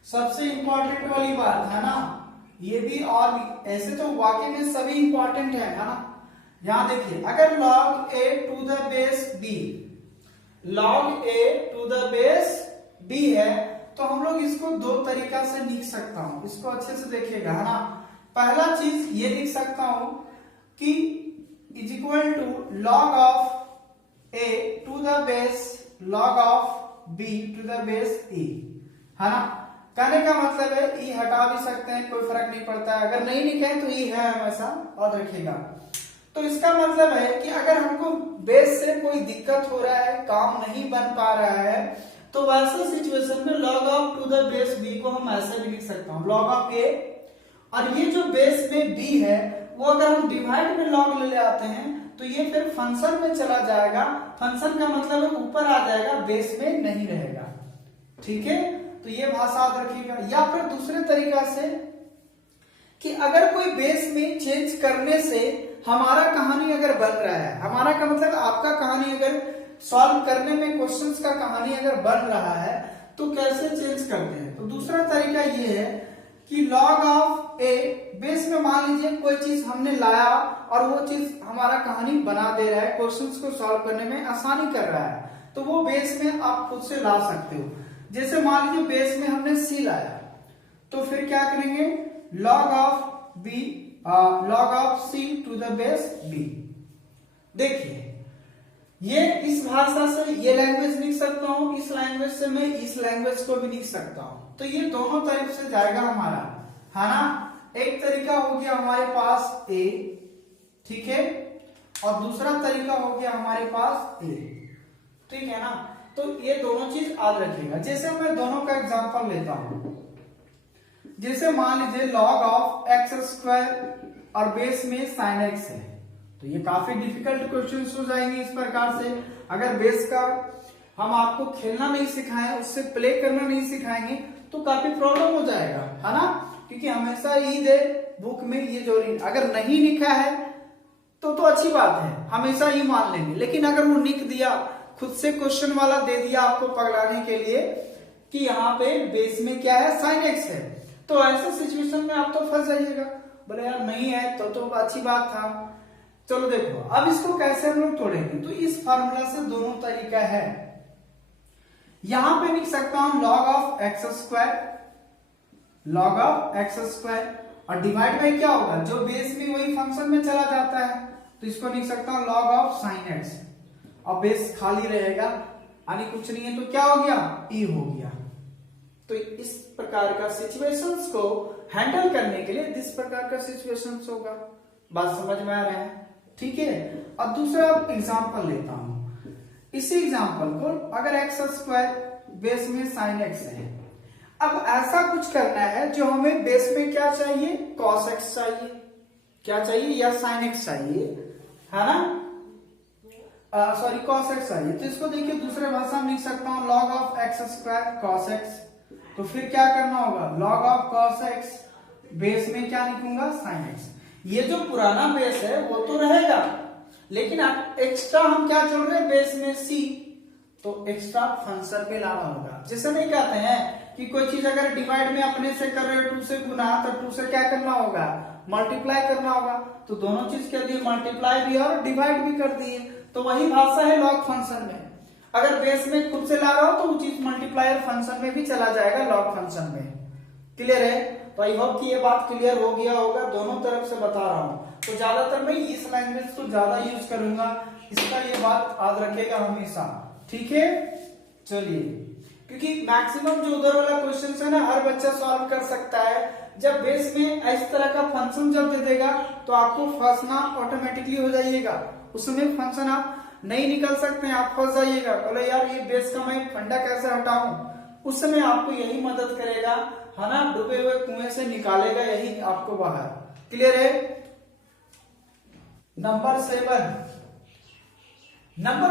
सबसे इंपॉर्टेंट वाली बात है ना, ये भी, और ऐसे तो वाकई में सभी इंपॉर्टेंट है ना। यहां देखिए अगर log a to the base b, log a to the base b है, तो हम लोग इसको 2 तरीका से लिख सकता हूं, इसको अच्छे से देखिएगा, है ना। पहला चीज ये लिख सकता हूं कि is equal to log of a to the base log of b to the base e, है ना। कहने का मतलब है e हटा भी सकते हैं, कोई फर्क नहीं पड़ता है, अगर नहीं लिखे तो e है हमेशा, और रखिएगा। तो इसका मतलब है कि अगर हमको बेस से कोई दिक्कत हो रहा है, काम नहीं बन पा रहा है, तो वैसे सिचुएशन में log of to the base b को हम ऐसे भी लिख सकता हूं, log ऑफ a, और ये जो बेस में b है वो अगर हम डिवाइड में log ले आते हैं तो ये फिर फंक्शन में चला जाएगा, फंक्शन का मतलब है ऊपर आ जाएगा, बेस में नहीं रहेगा, ठीक है। तो ये भाषा याद रखिएगा। या फिर दूसरे तरीका से कि अगर कोई बेस में चेंज करने से हमारा कहानी अगर बन रहा है, हमारा का मतलब आपका कहानी अगर सॉल्व करने में क्वेश्चंस का कहानी अगर बन रहा है तो कैसे चेंज करते हैं। तो दूसरा तरीका ये है कि लॉग ऑफ ए बेस में मान लीजिए कोई चीज हमने लाया और वो चीज हमारा कहानी बना दे रहा है, क्वेश्चंस को सॉल्व करने में आसानी कर रहा है, तो वो बेस में आप खुद से ला सकते हो। जैसे मान लीजिए बेस में हमने सी लाया तो फिर क्या करेंगे, log of b log of c to the base b. देखिए ये इस भाषा से ये लैंग्वेज लिख सकता हूं, इस लैंग्वेज से मैं इस लैंग्वेज को भी लिख सकता हूं, तो ये दोनों तरफ से जाएगा हमारा, है ना। एक तरीका हो गया हमारे पास ए, ठीक है, और दूसरा तरीका हो गया हमारे पास ए, ठीक है ना। तो ये दोनों चीज याद रखिएगा। जैसे मैं दोनों का एग्जांपल लेता हूं, जैसे मान लीजिए लॉग ऑफ एक्स स्क्वायर और बेस में साइन एक्स है, तो ये काफी डिफिकल्ट क्वेश्चंस हो जाएंगे इस प्रकार से। अगर बेस का हम आपको खेलना नहीं सिखाएं, उससे प्ले करना नहीं सिखाएंगे तो काफी प्रॉब्लम हो जाएगा, है ना। क्योंकि हमेशा ही दे बुक में ये जो अगर नहीं लिखा है तो अच्छी बात है, हमेशा ही मान लेंगे। लेकिन अगर वो लिख दिया, खुद से क्वेश्चन वाला दे दिया आपको पकड़ाने के लिए कि यहाँ पे बेस में क्या है, साइन एक्स है, तो ऐसे सिचुएशन में आप तो फंस जाइएगा, बोले यार नहीं है तो अच्छी बात था। चलो देखो अब इसको कैसे हम लोग तोड़ेंगे। तो इस फार्मूला से दोनों तरीका है। यहां पे लिख सकता हूं log of X square, log of X square, और डिवाइड बाई क्या होगा, जो बेस में वही फंक्शन में चला जाता है, तो इसको लिख सकता हूं लॉग ऑफ साइन एक्स, और बेस खाली रहेगा यानी कुछ नहीं है, तो क्या हो गया, ई हो गया। तो इस प्रकार का सिचुएशंस को हैंडल करने के लिए इस प्रकार का सिचुएशंस होगा। बात समझ में आ रहा है, ठीक है। अब दूसरा एग्जांपल लेता हूं। इसी एग्जांपल को अगर एक्स स्क्वायर बेस में साइन एक्स है, अब ऐसा कुछ करना है जो हमें बेस में क्या चाहिए, कॉस एक्स चाहिए, क्या चाहिए, या साइन एक्स चाहिए, है ना, सॉरी कॉस एक्स चाहिए। तो इसको देखिए दूसरे भाषा में लिख सकता हूं log of X square cos x. तो फिर क्या करना होगा, log of cos x base में क्या लिखूंगा, साइन एक्स। ये जो पुराना बेस है वो तो रहेगा, लेकिन आप एक्स्ट्रा हम क्या जोड़ रहे हैं, बेस में सी, तो एक्स्ट्रा फंक्शन पे लाना होगा। जैसे नहीं कहते हैं कि कोई चीज अगर डिवाइड में अपने से कर रहे हो 2 से गुना, तो 2 से क्या करना होगा, मल्टीप्लाई करना होगा। तो दोनों चीज कर दिए, मल्टीप्लाई भी और डिवाइड भी कर दिए। तो वही भाषा है लॉग फंक्शन में। अगर बेस में खुद से ला रहा हो तो वो चीज मल्टीप्लायर फंक्शन में भी चला जाएगा, लॉग फंक्शन में। क्लियर है। तो आई होप कि ये बात क्लियर हो गया होगा, दोनों तरफ से बता रहा हूं। तो ज्यादातर मैं इस लैंग्वेज को ज्यादा यूज करूंगा, इसका ये बात याद रखेगा हमेशा, ठीक है। चलिए, क्योंकि मैक्सिमम जो उधर वाला क्वेश्चन है ना, हर बच्चा सॉल्व कर सकता है। जब बेस में इस तरह का फंक्शन जब दे देगा तो आपको फंसना ऑटोमेटिकली हो जाइएगा, उसमें फंक्शन आप नहीं निकल सकते हैं, आप फंस जाइएगा, बोले यार ये बेस का मैं फंडा कैसे हटाऊं। उस समय आपको यही मदद करेगा, है ना, डूबे हुए कुएं से निकालेगा यही आपको बाहर। क्लियर है। नंबर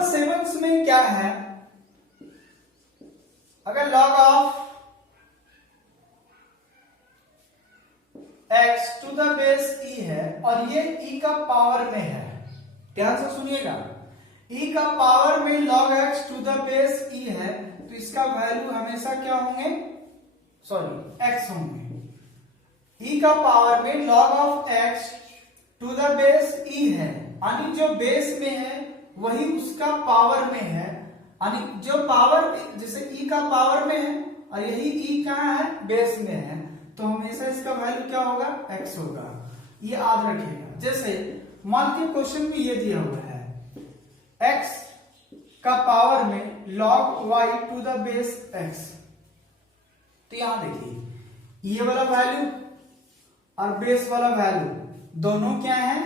7 में क्या है, अगर log of x to the base e है और ये e का पावर में है, ध्यान से सुनिएगा, e का पावर में log x to the base e है, तो इसका वैल्यू हमेशा क्या होंगे, सॉरी x होंगे। e का पावर में log of x to the base e है, यानी जो बेस में है वही उसका पावर में है, यानी जो पावर जैसे e का पावर में है और यही e कहाँ है, बेस में है, तो हमेशा इसका वैल्यू क्या होगा, x होगा। ये याद रखिएगा। जैसे मान के क्वेश्चन में ये दिया हुआ है x का पावर में log y to the base x, तो यहां देखिए ये वाला वैल्यू और बेस वाला वैल्यू दोनों क्या है,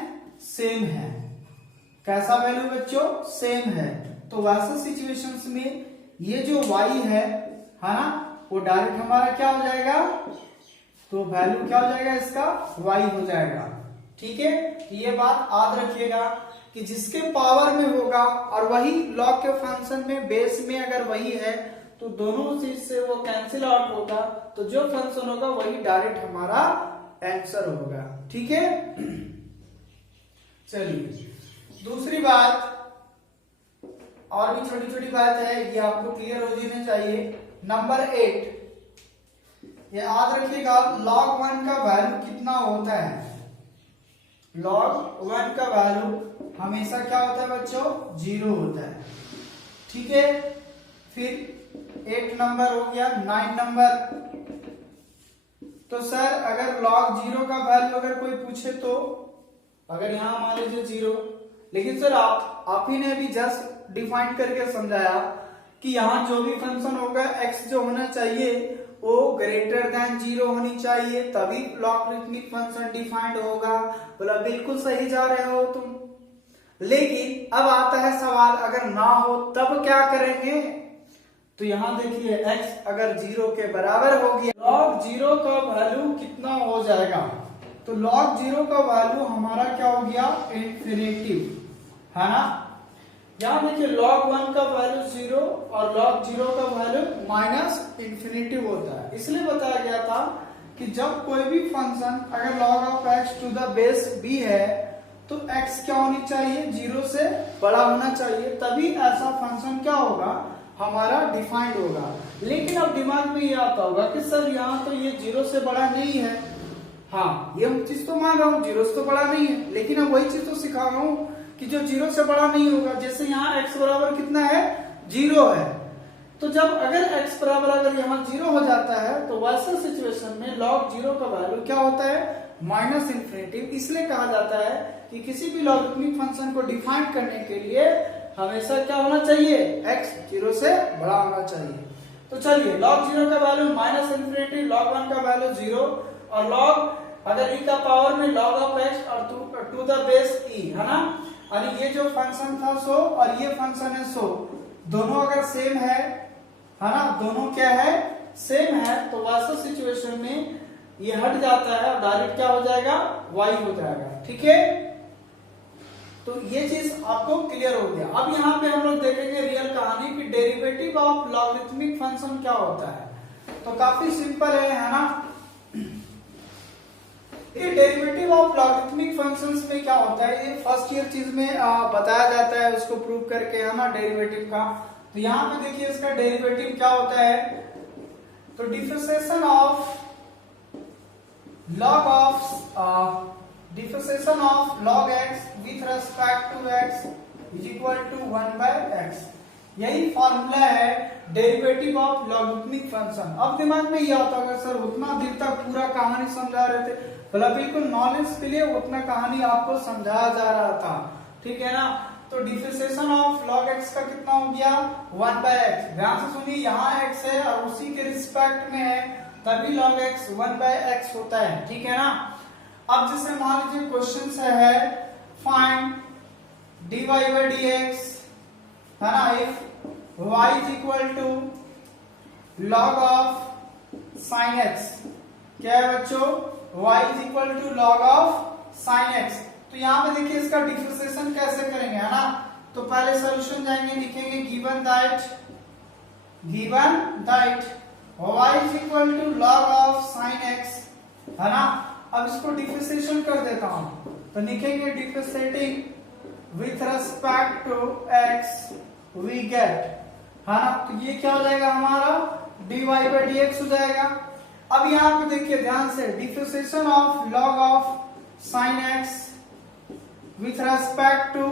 सेम है। कैसा वैल्यू बच्चों, सेम है। तो वैसे सिचुएशंस में ये जो y है ना, वो डायरेक्ट हमारा क्या हो जाएगा, तो वैल्यू क्या हो जाएगा इसका, y हो जाएगा। ठीक है, ये बात याद रखिएगा कि जिसके पावर में होगा और वही लॉग के फंक्शन में बेस में अगर वही है तो दोनों चीज से वो कैंसिल आउट होगा, तो जो फंक्शन होगा वही डायरेक्ट हमारा आंसर होगा। ठीक है, चलिए दूसरी बात, और भी छोटी छोटी बात है, ये आपको क्लियर हो जानी चाहिए। नंबर 8, ये याद रखिएगा, log 1 का वैल्यू कितना होता है? log 1 का वैल्यू हमेशा क्या होता है बच्चों? 0 होता है। ठीक है, फिर 8 नंबर हो गया। 9 नंबर, तो सर अगर log 0 का वैल्यू अगर कोई पूछे तो, अगर यहां मान लीजिए 0, लेकिन सर आप ही ने अभी जस्ट डिफाइन करके समझाया कि यहाँ जो भी फंक्शन होगा x जो होना चाहिए वो ग्रेटर देन 0 होनी चाहिए, तभी लॉगरिथमिक फंक्शन डिफाइंड होगा। बोला बिल्कुल सही जा रहे हो तुम, लेकिन अब आता है सवाल, अगर ना हो तब क्या करेंगे? तो यहाँ देखिए x अगर 0 के बराबर हो गया, log 0 का वैल्यू कितना हो जाएगा? तो log 0 का वैल्यू हमारा क्या हो गया? इन्फिनिटी, है ना। यहाँ देखिए log 1 का वैल्यू 0 और log 0 का वैल्यू -इन्फिनिटी होता है। इसलिए बताया गया था कि जब कोई भी फंक्शन अगर log of x to the base b है तो x क्या होनी चाहिए? 0 से बड़ा होना चाहिए, तभी ऐसा फंक्शन क्या होगा? हमारा डिफाइंड होगा। लेकिन अब दिमाग में ये आता होगा कि सर यहाँ तो ये 0 से बड़ा नहीं है। हाँ, ये चीज तो मान रहा हूँ 0 से तो बड़ा नहीं है, लेकिन अब वही चीज तो सिखा रहा हूँ कि जो 0 से बड़ा नहीं होगा। जैसे यहाँ x बराबर कितना है? 0 है। तो जब अगर x बराबर अगर यहाँ 0 हो जाता है तो वैसे सिचुएशन में log 0 का वैल्यू क्या होता है? -इन्फिनिटी। इसलिए कहा जाता है कि किसी भी लॉगरिथमिक फंक्शन को डिफाइन करने के लिए हमेशा क्या होना चाहिए? x 0 से बड़ा होना चाहिए। तो चलिए log 0 का वैल्यू -इन्फिनिटी, log 1 का वैल्यू 0, और log अगर e का पावर में log ऑफ x और टू द बेस e, है ना। और ये जो फंक्शन था सो और ये फंक्शन है सो, दोनों अगर सेम है ना, दोनों क्या है? सेम है, तो वैसा सिचुएशन में ये हट जाता है और डायरेक्ट क्या हो जाएगा? y हो जाएगा। ठीक है, तो ये चीज आपको क्लियर हो गया। अब यहाँ पे हम लोग देखेंगे रियल कहानी कि डेरिवेटिव ऑफ लॉगरिथमिक फंक्शन क्या होता है। तो काफी सिंपल है ना। ये डेरिवेटिव ऑफ लॉगरिथमिक फंक्शंस में क्या होता है? ये फर्स्ट ईयर चीज में बताया जाता है, उसको प्रूव करके, है ना, डेरिवेटिव का। तो यहाँ पे देखिए इसका डेरिवेटिव क्या होता है? तो differentiation of log x with respect to x is equal to 1/x। यही फॉर्मूला है डेरिवेटिव ऑफ लॉगरिथमिक फंक्शन। अब दिमाग में ये आता होगा सर उतना देर तक पूरा कहानी समझा रहे थे, बोला बिल्कुल नॉलेज के लिए उतना कहानी आपको समझाया जा रहा था। ठीक है ना। तो डिफरेंशिएशन ऑफ log x का कितना हो गया? 1/x। ध्यान से सुनिए, यहाँ x है और उसी के रिस्पेक्ट में है, तभी log x 1/x होता है। ठीक है ना। अब जैसे मान लीजिए क्वेश्चन से है फाइंड dy/dx, है ना, if y is equal to log of sin x। क्या है बच्चों? y is equal to log of sin x। तो यहाँ पे देखिए इसका डिफरेंशिएशन कैसे करेंगे, है ना। तो पहले सॉल्यूशन जाएंगे, लिखेंगे given that y is equal to log of sin x, है ना। अब इसको डिफरेंशिएशन कर देता हूं, तो लिखेंगे differentiating with respect to x we get, है ना। तो ये क्या हो जाएगा हमारा? dy/dx हो जाएगा। अब यहाँ पे देखिए ध्यान से, differentiation of log of sin x with respect to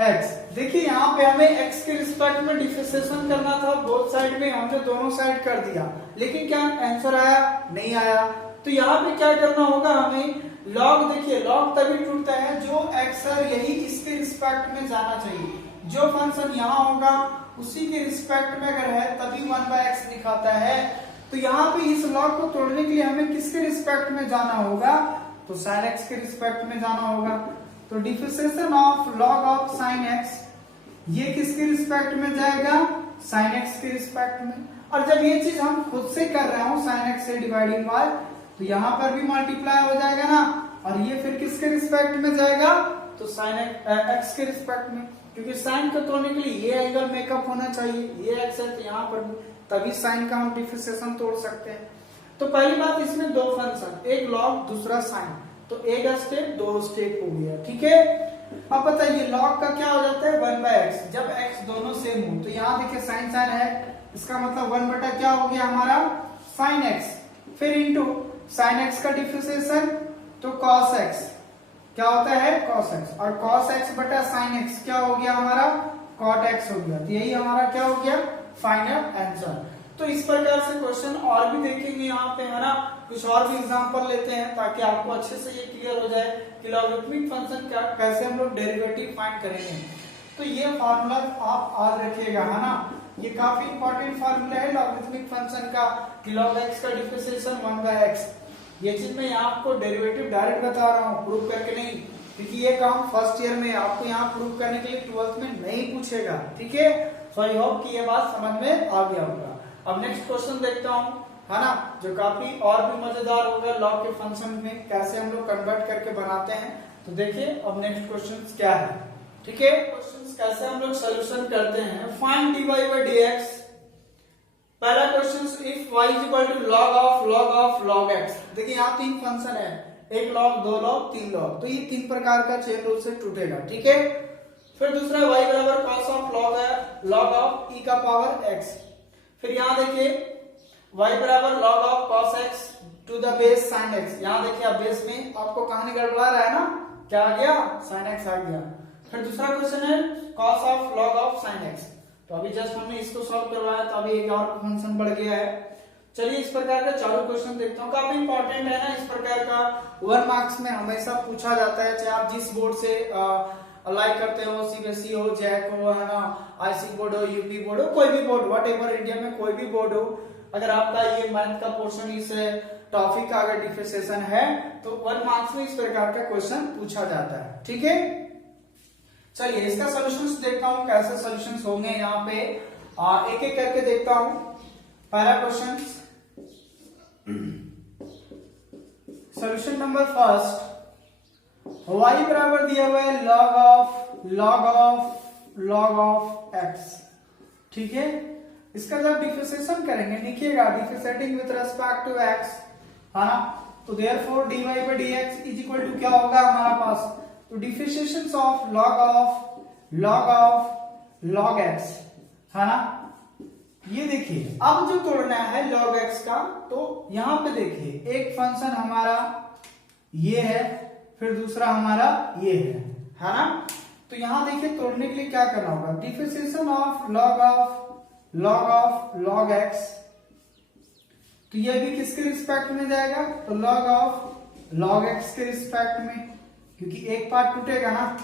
x। देखिए यहाँ पे हमें x के रिस्पेक्ट में डिफरेंशिएशन करना था, बोथ साइड में हमने दोनों साइड कर दिया, लेकिन क्या आंसर आया? नहीं आया। तो यहाँ पे क्या करना होगा हमें? log, देखिए log तभी टूटता है जो x है यही इसके रिस्पेक्ट में जाना चाहिए। जो फंक्शन यहाँ होगा उसी के रिस्पेक्ट में अगर है तभी 1/x दिखाता है। तो यहाँ पे इस log को तोड़ने के लिए हमें किसके रिस्पेक्ट में जाना होगा? तो sin x के रिस्पेक्ट में जाना होगा। तो differentiation of log of sin x, ये किसके रिस्पेक्ट में जाएगा? sin x के रिस्पेक्ट में। और जब ये चीज हम खुद से कर रहे हो sin x से डिवाइडिंग y, तो यहाँ पर भी मल्टीप्लाई हो जाएगा ना, और ये फिर किसके रिस्पेक्ट में जाएगा? तो sin x के रिस्पेक्ट में, क्योंकि sin को तोड़ने के लिए ये एंगल मेकअप होना चाहिए, ये x है तो यहाँ पर भी, तभी sin का हम डिफरेंशिएशन तोड़ सकते हैं। तो पहली बात इसमें दो फंक्शन, एक लॉग दूसरा साइन, तो एक स्टेप दो स्टेप हो गया, ठीक है। अब बताइए लॉग का क्या हो जाता है 1/x, जब x दोनों सेम हो, तो यहाँ देखिए साइन साइन है, इसका मतलब 1 बटा क्या हो गया हमारा साइन x, फिर इंटू साइन x का डिफरेंशिएशन तो cos x क्या होता है cos x, और cos x बटा साइन x क्या हो गया हमारा cot x हो गया, तो यही हमारा क्या हो गया फाइनल आंसर। तो इस प्रकार से क्वेश्चन और भी देखेंगे यहाँ पे, है ना, कुछ और भी एग्जांपल लेते हैं ताकि आपको अच्छे से ये क्लियर हो जाए कि लॉगरिथमिक फंक्शन क्या, कैसे हम लोग डेरिवेटिव फाइंड करेंगे। तो ये फार्मूला आप याद रखिएगा, है ना, ये काफी इंपॉर्टेंट फार्मूला है लॉगरिथमिक फंक्शन का कि log x का डिफरेंशिएशन 1/x। ये चीज मैं यहाँ आपको डेरिवेटिव डायरेक्ट बता रहा हूँ, प्रूव करके नहीं, क्योंकि ये काम फर्स्ट ईयर में आपको यहाँ प्रूव करने के लिए 12th में नहीं पूछेगा, ठीक है। सो आई होप कि ये बात समझ में आ गया होगा। अब नेक्स्ट क्वेश्चन देखता हूँ, है ना, जो काफी और भी मजेदार होगा लॉग के फंक्शन में कैसे हम लोग कन्वर्ट करके बनाते हैं। तो देखिए अब नेक्स्ट क्वेश्चन क्या है, ठीक है। क्वेश्चन कैसे हम लोग सोल्यूशन करते हैं, फाइंड dy by dx। पहला question, if y is equal to log x। देखिए यहाँ तीन फंक्शन है, एक log, दो log, तीन log, तो ये तीन प्रकार का चेन रूल से टूटेगा, ठीक है। फिर दूसरा y बराबर cos of log of e का पावर x। फिर यहाँ देखिए y बराबर log of cos x to the base sin x। यहाँ देखिए अब बेस में आपको कहानी गड़बड़ा रहा है ना, क्या आ गया sin x आ गया। फिर दूसरा क्वेश्चन है cos of log of sin x, तो अभी जस्ट हमने इसको सॉल्व करवाया, तो अभी एक और फंक्शन बढ़ गया है। चलिए इस प्रकार का चारों क्वेश्चन देखता हूँ, काफी इंपॉर्टेंट है ना, इस प्रकार का 1 मार्क्स में हमेशा पूछा जाता है, चाहे आप जिस बोर्ड से अलाइ करते हो, सीबीएसई हो, जैक हो, है ना, आईसी बोर्ड हो, यूपी बोर्ड हो, कोई भी बोर्ड, व्हाटएवर इंडिया में कोई भी बोर्ड हो, अगर आपका ये मैथ का पोर्शन इस टॉपिक का अगर डिफरेंशिएशन है तो 1 मार्क्स में इस प्रकार का क्वेश्चन पूछा जाता है, ठीक है। चलिए इसका सॉल्यूशंस देखता हूँ कैसे सॉल्यूशंस होंगे यहाँ पे, एक एक करके देखता हूँ। पहला question, solution number first, y बराबर दिया हुआ है log ऑफ x, ठीक है। इसका जब डिफरेंशिएशन करेंगे, लिखिएगा differentiating with respect to x, है ना, तो therefore dy by dx is equal to क्या होगा हमारा पास, तो डिफरेंशिएशन ऑफ log x, है ना। ये देखिए अब जो तोड़ना है log x का, तो यहां पे देखिए एक फंक्शन हमारा ये है, फिर दूसरा हमारा ये है ना। तो यहां देखिए तोड़ने के लिए क्या करना होगा, डिफरेंशिएशन ऑफ log x, तो ये भी किसके रिस्पेक्ट में जाएगा, तो log x के रिस्पेक्ट में, क्योंकि एक पार्ट टूटेगा ना,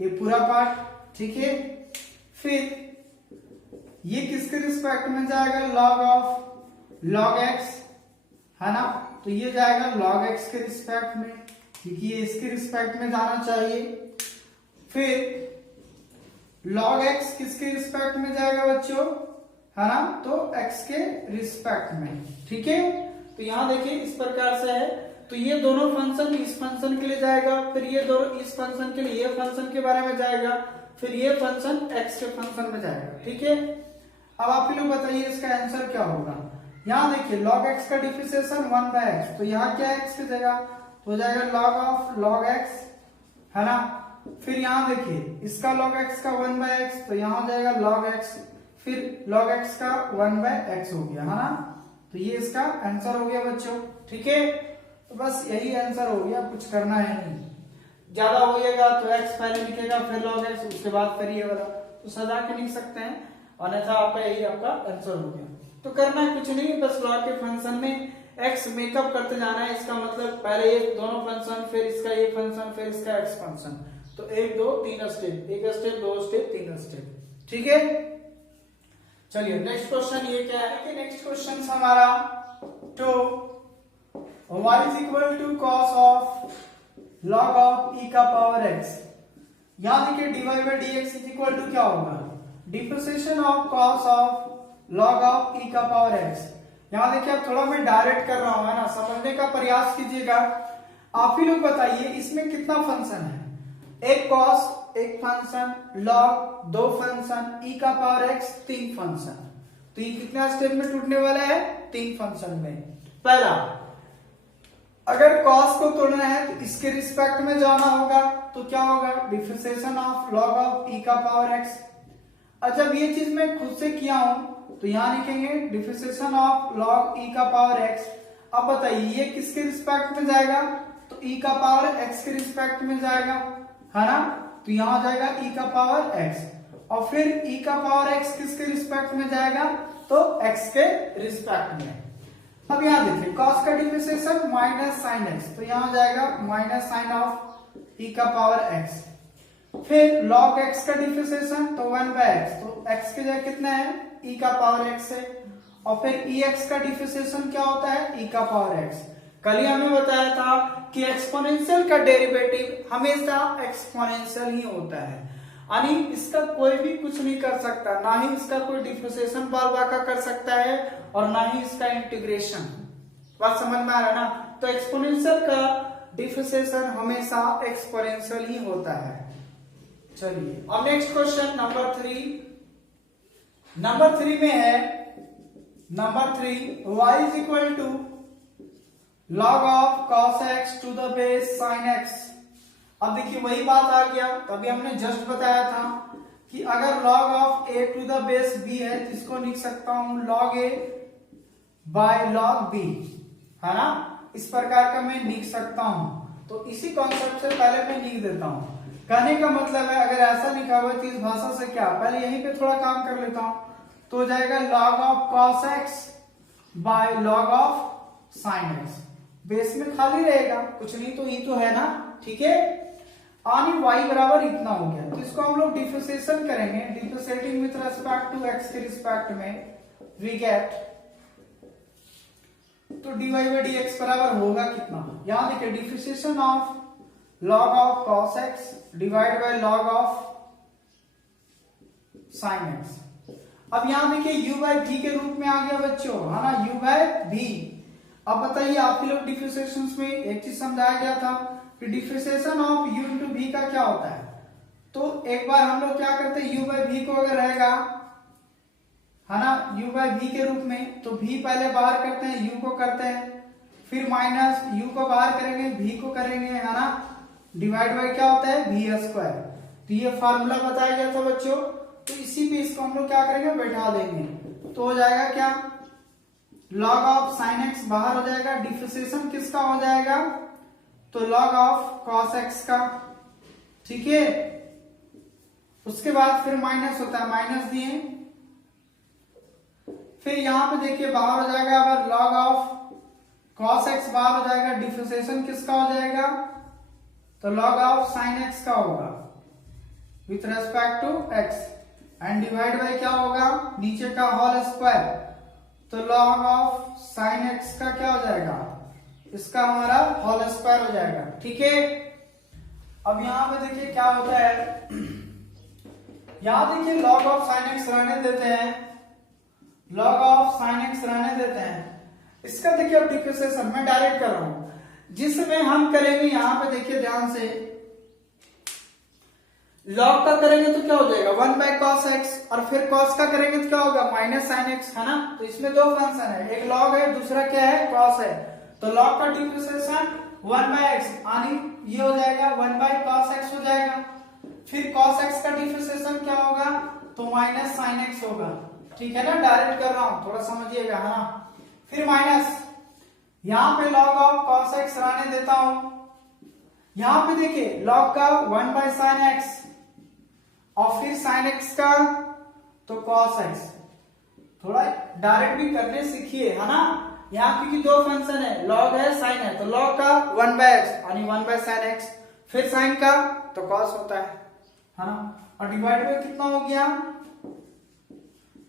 ये पूरा पार्ट, ठीक है। फिर ये किसके रिस्पेक्ट में जाएगा, log x, है ना, तो ये जाएगा log x के रिस्पेक्ट में, क्योंकि ये इसके रिस्पेक्ट में जाना चाहिए। फिर log x किसके रिस्पेक्ट में जाएगा बच्चों, है ना, तो x के रिस्पेक्ट में, ठीक है। तो यहां देखिए इस प्रकार से है, तो ये दोनों फंक्शन इस फंक्शन के लिए जाएगा, फिर ये दोनों इस फंक्शन के लिए, ये फंक्शन के बारे में जाएगा, फिर ये फंक्शन x के फंक्शन में जाएगा, ठीक है। अब आप ही लोग बताइए इसका आंसर क्या होगा। यहाँ देखिए log x का डिफरेंशिएशन 1/x, तो यहाँ क्या x की जगह हो जाएगा log x, है ना। फिर यहाँ देखिए इसका log x का 1/x, तो यहाँ हो जाएगा log x, फिर log x का 1/x हो गया, है ना। तो ये इसका आंसर हो गया बच्चों, ठीक है। तो बस यही आंसर हो गया, कुछ करना है नहीं। ज्यादा होइएगा तो x पहले लिखेगा, फिर log x, उसके बाद फिर ये वाला, तो सजा के लिख सकते हैं, अन्यथा आपका यही आपका आंसर हो गया। तो करना है कुछ नहीं, बस log के फंक्शन में x मेकअप करते जाना है, इसका मतलब पहले ये दोनों फंक्शन, फिर इसका ये फंक्शन, फिर इसका x फंक्शन, तो 1 2 3 स्टेप, 1 स्टेप 2 स्टेप 3 स्टेप, ठीक है। चलिए नेक्स्ट क्वेश्चन ये क्या है कि नेक्स्ट क्वेश्चन हमारा तो y is equal to cos of log of e का पावर x। यहां देखिए dy by dx is equal to क्या होगा, differentiation of cos of log of e का पावर x। यहां देखिए अब थोड़ा मैं डायरेक्ट कर रहा हूं, है ना, समझने का प्रयास कीजिएगा। आप ही लोग बताइए इसमें कितना फंक्शन है, एक cos, एक फंक्शन, log, 2 फंक्शन, e का पावर x 3 फंक्शन, तो ये कितना स्टेप में टूटने वाला है, 3 फंक्शन में। पहला, अगर कॉस को तोड़ना है तो इसके रिस्पेक्ट में जाना होगा, तो क्या होगा, differentiation of log of e का पावर x। और जब ये चीज मैं खुद से किया हूं तो यहां लिखेंगे डिफरेंशिएशन ऑफ लॉग e का पावर x। अब बताइए ये किसके रिस्पेक्ट में जाएगा, तो e का पावर x के रिस्पेक्ट में जाएगा, है ना। तो यहां हो जाएगा e का पावर x, और फिर e का पावर x किसके रिस्पेक्ट में जाएगा, तो x के रिस्पेक्ट में। अब यहां देखिए cos का डिफरेंशिएशन माइनस साइन x, तो यहां हो जाएगा माइनस साइन ऑफ e का पावर x। फिर log x का डिफरेंशिएशन तो 1/x, तो x की जगह कितना है, e का पावर x है। और फिर ex का डिफरेंशिएशन क्या होता है, e का पावर x। कल ही हमने बताया था कि एक्सपोनेंशियल का डेरिवेटिव हमेशा एक्सपोनेंशियल ही होता है, यानी इसका कोई भी कुछ नहीं कर सकता, ना ही इसका कोई डिफरेंशिएशन बार-बार का कर सकता है और ना ही इसका इंटीग्रेशन। बात समझ में आ रहा है ना। तो एक्सपोनेंशियल का डिफरेंशिएशन हमेशा एक्सपोनेंशियल ही होता है। चलिए अब नेक्स्ट क्वेश्चन नंबर 3। नंबर 3 में है, number 3 y is equal to log of cos x to the base sin x। अब देखिए वही बात आ गया, तभी हमने जस्ट बताया था कि अगर log of a to the base b है तो इसको लिख सकता हूं log a by log b, है ना। इस प्रकार का मैं लिख सकता हूं। तो इसी कॉन्सेप्ट से पहले मैं लिख देता हूं। कहने का मतलब है अगर ऐसा लिखा हुआ है तो इस भाषा से क्या, पहले यहीं पे थोड़ा काम कर लेता हूं, तो हो जाएगा log of cos x by log of sin x। Base में खाली रहेगा, कुछ नहीं तो ये तो है ना, ठीक है। आनी y बराबर इतना हो गया, तो इसको हम लोग डिफरेंशिएशन करेंगे, differentiating with respect to x के रिस्पेक्ट में वी गेट, तो dy by dx बराबर होगा कितना, यहां देखिए differentiation of log of cos x divide by log of sin x। अब यहां देखिए u by v के रूप में आ गया बच्चों, है ना, u by v। अब बताइए आपके लोग डिफरेंशिएशन में एक चीज समझाया गया था कि differentiation of u into v का क्या होता है। तो एक बार हम लोग क्या करते हैं, u by v को अगर रहेगा, है ना, u by v के रूप में, तो v पहले बाहर करते हैं, u को करते हैं, फिर माइनस u को बाहर करेंगे, v को करेंगे, है ना, डिवाइड बाय क्या होता है, v स्क्वायर। तो ये फार्मूला बताया गया था बच्चों, तो इसी पे इसको हम लोग क्या करेंगे, बैठा देंगे। तो हो जाएगा क्या, log ऑफ sin x बाहर हो जाएगा, डिफरेंशिएशन किसका हो जाएगा, तो log ऑफ cos x का, ठीक है। उसके बाद फिर माइनस होता है, माइनस दिए, फिर यहां पे देखिए बाहर हो जाएगा, अब log ऑफ cos x बाहर हो जाएगा, डिफरेंशिएशन किसका हो जाएगा, तो log ऑफ sin x का होगा with respect to x, and divide by क्या होगा, नीचे का होल स्क्वायर, तो log ऑफ sin x का क्या हो जाएगा, इसका हमारा होल स्क्वायर हो जाएगा, ठीक है। अब यहां पे देखिए क्या होता है, यहां देखिए log ऑफ sin x रहने देते हैं, log ऑफ sin x रहने देते हैं। इसका देखिए अब डिफरेंशिएशन मैं डायरेक्ट कर रहा हूं, जिसमें हम करेंगे, यहां पे देखिए ध्यान से, log का करेंगे तो क्या हो जाएगा 1/cos x, और फिर cos का करेंगे तो क्या होगा -sin x, है ना। तो इसमें दो फंक्शन है, एक log है, दूसरा क्या है, cos है। तो log का डिफरेंशिएशन 1/x, यानी ये हो जाएगा 1/cos x हो जाएगा। फिर cos x का डिफरेंशिएशन क्या होगा, तो -sin x होगा, ठीक है ना, डायरेक्ट कर रहा हूं, थोड़ा समझिएगा, है ना। फिर माइनस, यहां पे log ऑफ cos x रहने देता हूं, यहां पे देखिए log का 1/sin x, और फिर sin x का तो cos x। थोड़ा डायरेक्ट भी करने सीखिए, है ना। यहाँ क्योंकि दो फंक्शन है, log है, sin है, तो log का 1/x यानी 1/sin x, फिर sin का तो cos होता है ना। और डिवाइड में कितना हो गया,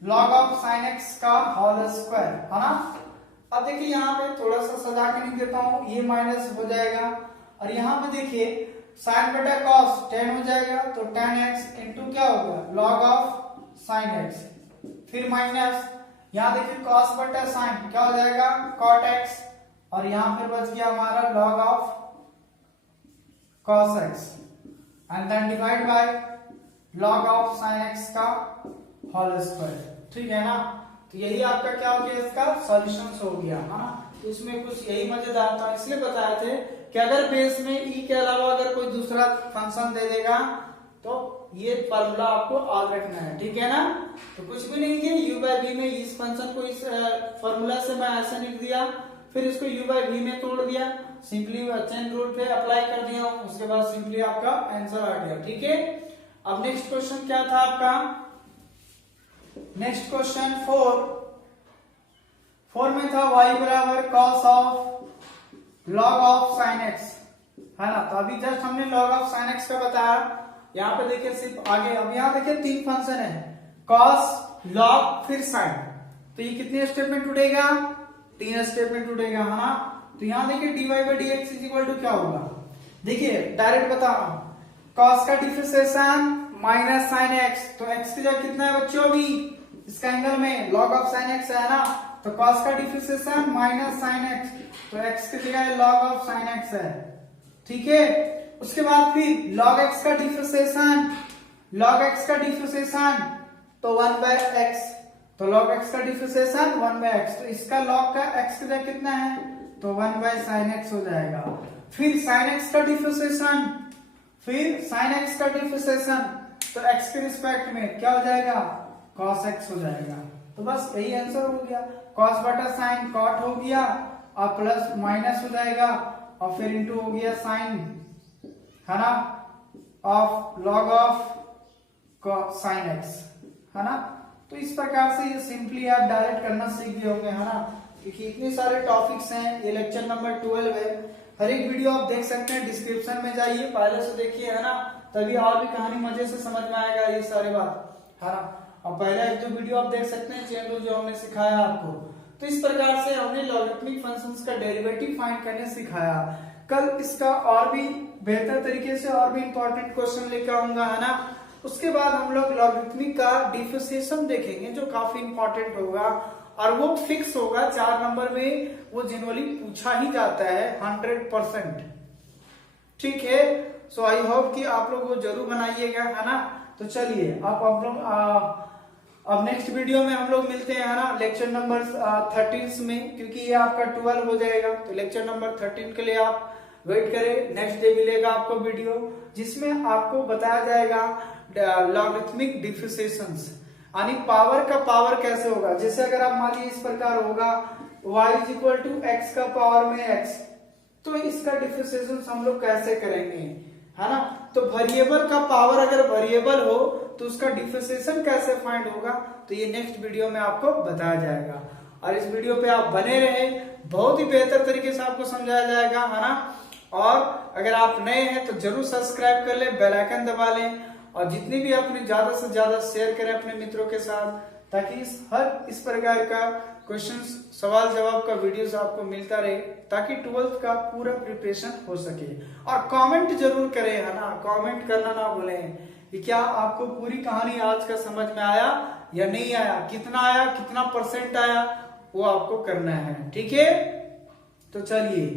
log ऑफ sin x का होल स्क्वायर, है ना। अब देखिए यहाँ पे थोड़ा सा सजा के लिख देता हूं, ये माइनस हो जाएगा, और यहाँ पे देखिए sin बटा cos tan हो जाएगा, तो tan x इंटू क्या होगा, log ऑफ sin x, फिर माइनस, यहाँ देखिए cos बटा sin क्या हो जाएगा, cot x, और यहाँ फिर बच गया हमारा log of cos x, and then divide by log of sin x का होल स्क्वायर, ठीक है ना। तो यही आपका क्या हो गया, इसका सॉल्यूशन हो गया, है ना। तो इसमें कुछ यही मजेदार था, इसलिए बताए थे कि अगर बेस में ई के अलावा अगर कोई दूसरा फंक्शन दे देगा तो ये फॉर्मूला आपको याद रखना है, ठीक है ना। तो कुछ भी नहीं है, u बाई वी में इस फंक्शन को इस फॉर्मूला से मैं ऐसे लिख दिया, फिर इसको u बाई वी में तोड़ दिया, सिंपली चेन रूल पे अप्लाई कर दिया, उसके बाद सिंपली आपका आंसर आ गया, ठीक है। अब नेक्स्ट क्वेश्चन क्या था आपका, नेक्स्ट क्वेश्चन 4 में था y बराबर cos of log of sin x, है ना। तो अभी जस्ट हमने log ऑफ sin x का बताया, यहाँ पे देखिए सिर्फ आगे, अब यहाँ देखिए 3 फंक्शन है, cos log फिर sin, तो ये कितने स्टेप में टूटेगा, 3 स्टेप में टूटेगा, है ना। तो यहाँ देखिए dy by d x is equal to क्या होगा, देखिए डायरेक्ट बता रहा हूं, cos का डिफरेंशिएशन माइनस साइन x, तो x की जगह कितना है बच्चों, अभी इसका एंगल में log ऑफ sin x है ना, तो cos का डिफरेंशिएशन माइनस साइन x, तो x की जगह log ऑफ sin x है, ठीक है। उसके बाद फिर log x का डिफरेंशिएशन, log x का डिफरेंशिएशन तो 1 बाय x, तो log x का डिफरेंशिएशन 1 बाय x, तो इसका log का x की जगह कितना है, तो 1 बाय sin x हो जाएगा। फिर sin x का डिफरेंशिएशन, फिर sin x का डिफरेंशिएशन, तो x के रिस्पेक्ट में क्या हो जाएगा, cos x हो जाएगा। तो बस यही आंसर हो गया, cos बटा sin cot हो गया और प्लस माइनस हो जाएगा और फिर इंटू हो गया sin, है ना, of log of sin x, है ना। तो इस प्रकार से ये सिंपली आप डायरेक्ट करना सीख गए होंगे, है ना, क्योंकि इतने सारे टॉपिक्स हैं, ये लेक्चर नंबर 12 है। हर एक वीडियो आप देख सकते हैं, डिस्क्रिप्शन में जाइए पहले से देखिए, है ना, तभी और भी कहानी मजे से समझ में आएगा ये सारे बात, है ना। और पहला एक जो वीडियो आप देख सकते हैं चेन रूल जो हमने सिखाया आपको, तो इस प्रकार से हमने लॉगरिथमिक फंक्शंस का डेरिवेटिव फाइंड करने सिखाया। कल इसका और भी बेहतर तरीके से और भी इंपॉर्टेंट क्वेश्चन लेकर आऊंगा, है ना। उसके बाद हम लोग लॉगरिथमिक का डिफरेंशिएशन देखेंगे जो काफी इंपॉर्टेंट होगा और वो फिक्स होगा 4 नंबर में, वो जनरली पूछा ही जाता है 100%, ठीक है। सो आई होप कि आप लोग वो जरूर बनाइएगा, है ना। तो चलिए अब नेक्स्ट वीडियो में हम लोग मिलते हैं, है ना, लेक्चर नंबर 13 में, क्योंकि ये आपका 12 हो जाएगा, तो लेक्चर नंबर 13 के लिए आप वेट करें। नेक्स्ट डे मिलेगा आपको वीडियो जिसमें आपको बताया जाएगा लॉगरिथमिक डिफरेंशिएशंस, यानी पावर का पावर कैसे होगा। जैसे अगर आप मान लीजिए इस प्रकार होगा y is equal to x का पावर में x, तो इसका डिफरेंशिएशन हम लोग कैसे करेंगे, है ना। तो वेरिएबल का पावर अगर वेरिएबल हो तो उसका डिफरेंशिएशन कैसे फाइंड होगा, तो ये नेक्स्ट वीडियो में आपको बताया जाएगा। और इस वीडियो पे आप बने रहे, बहुत ही बेहतर तरीके से आपको समझाया जाएगा, है ना। और अगर आप नए हैं तो जरूर सब्सक्राइब कर ले, बेल आइकन दबा लें और जितनी भी अपने ज्यादा से ज्यादा शेयर करें अपने मित्रों के साथ, ताकि इस प्रकार का क्वेश्चंस सवाल जवाब का वीडियोस आपको मिलता रहे, ताकि 12th का पूरा प्रिपरेशन हो सके। और कमेंट जरूर करें, है ना, कमेंट करना ना भूलें कि क्या आपको पूरी कहानी आज का समझ में आया या नहीं आया, कितना आया, कितना % आया, वो आपको करना है, ठीक है। तो चलिए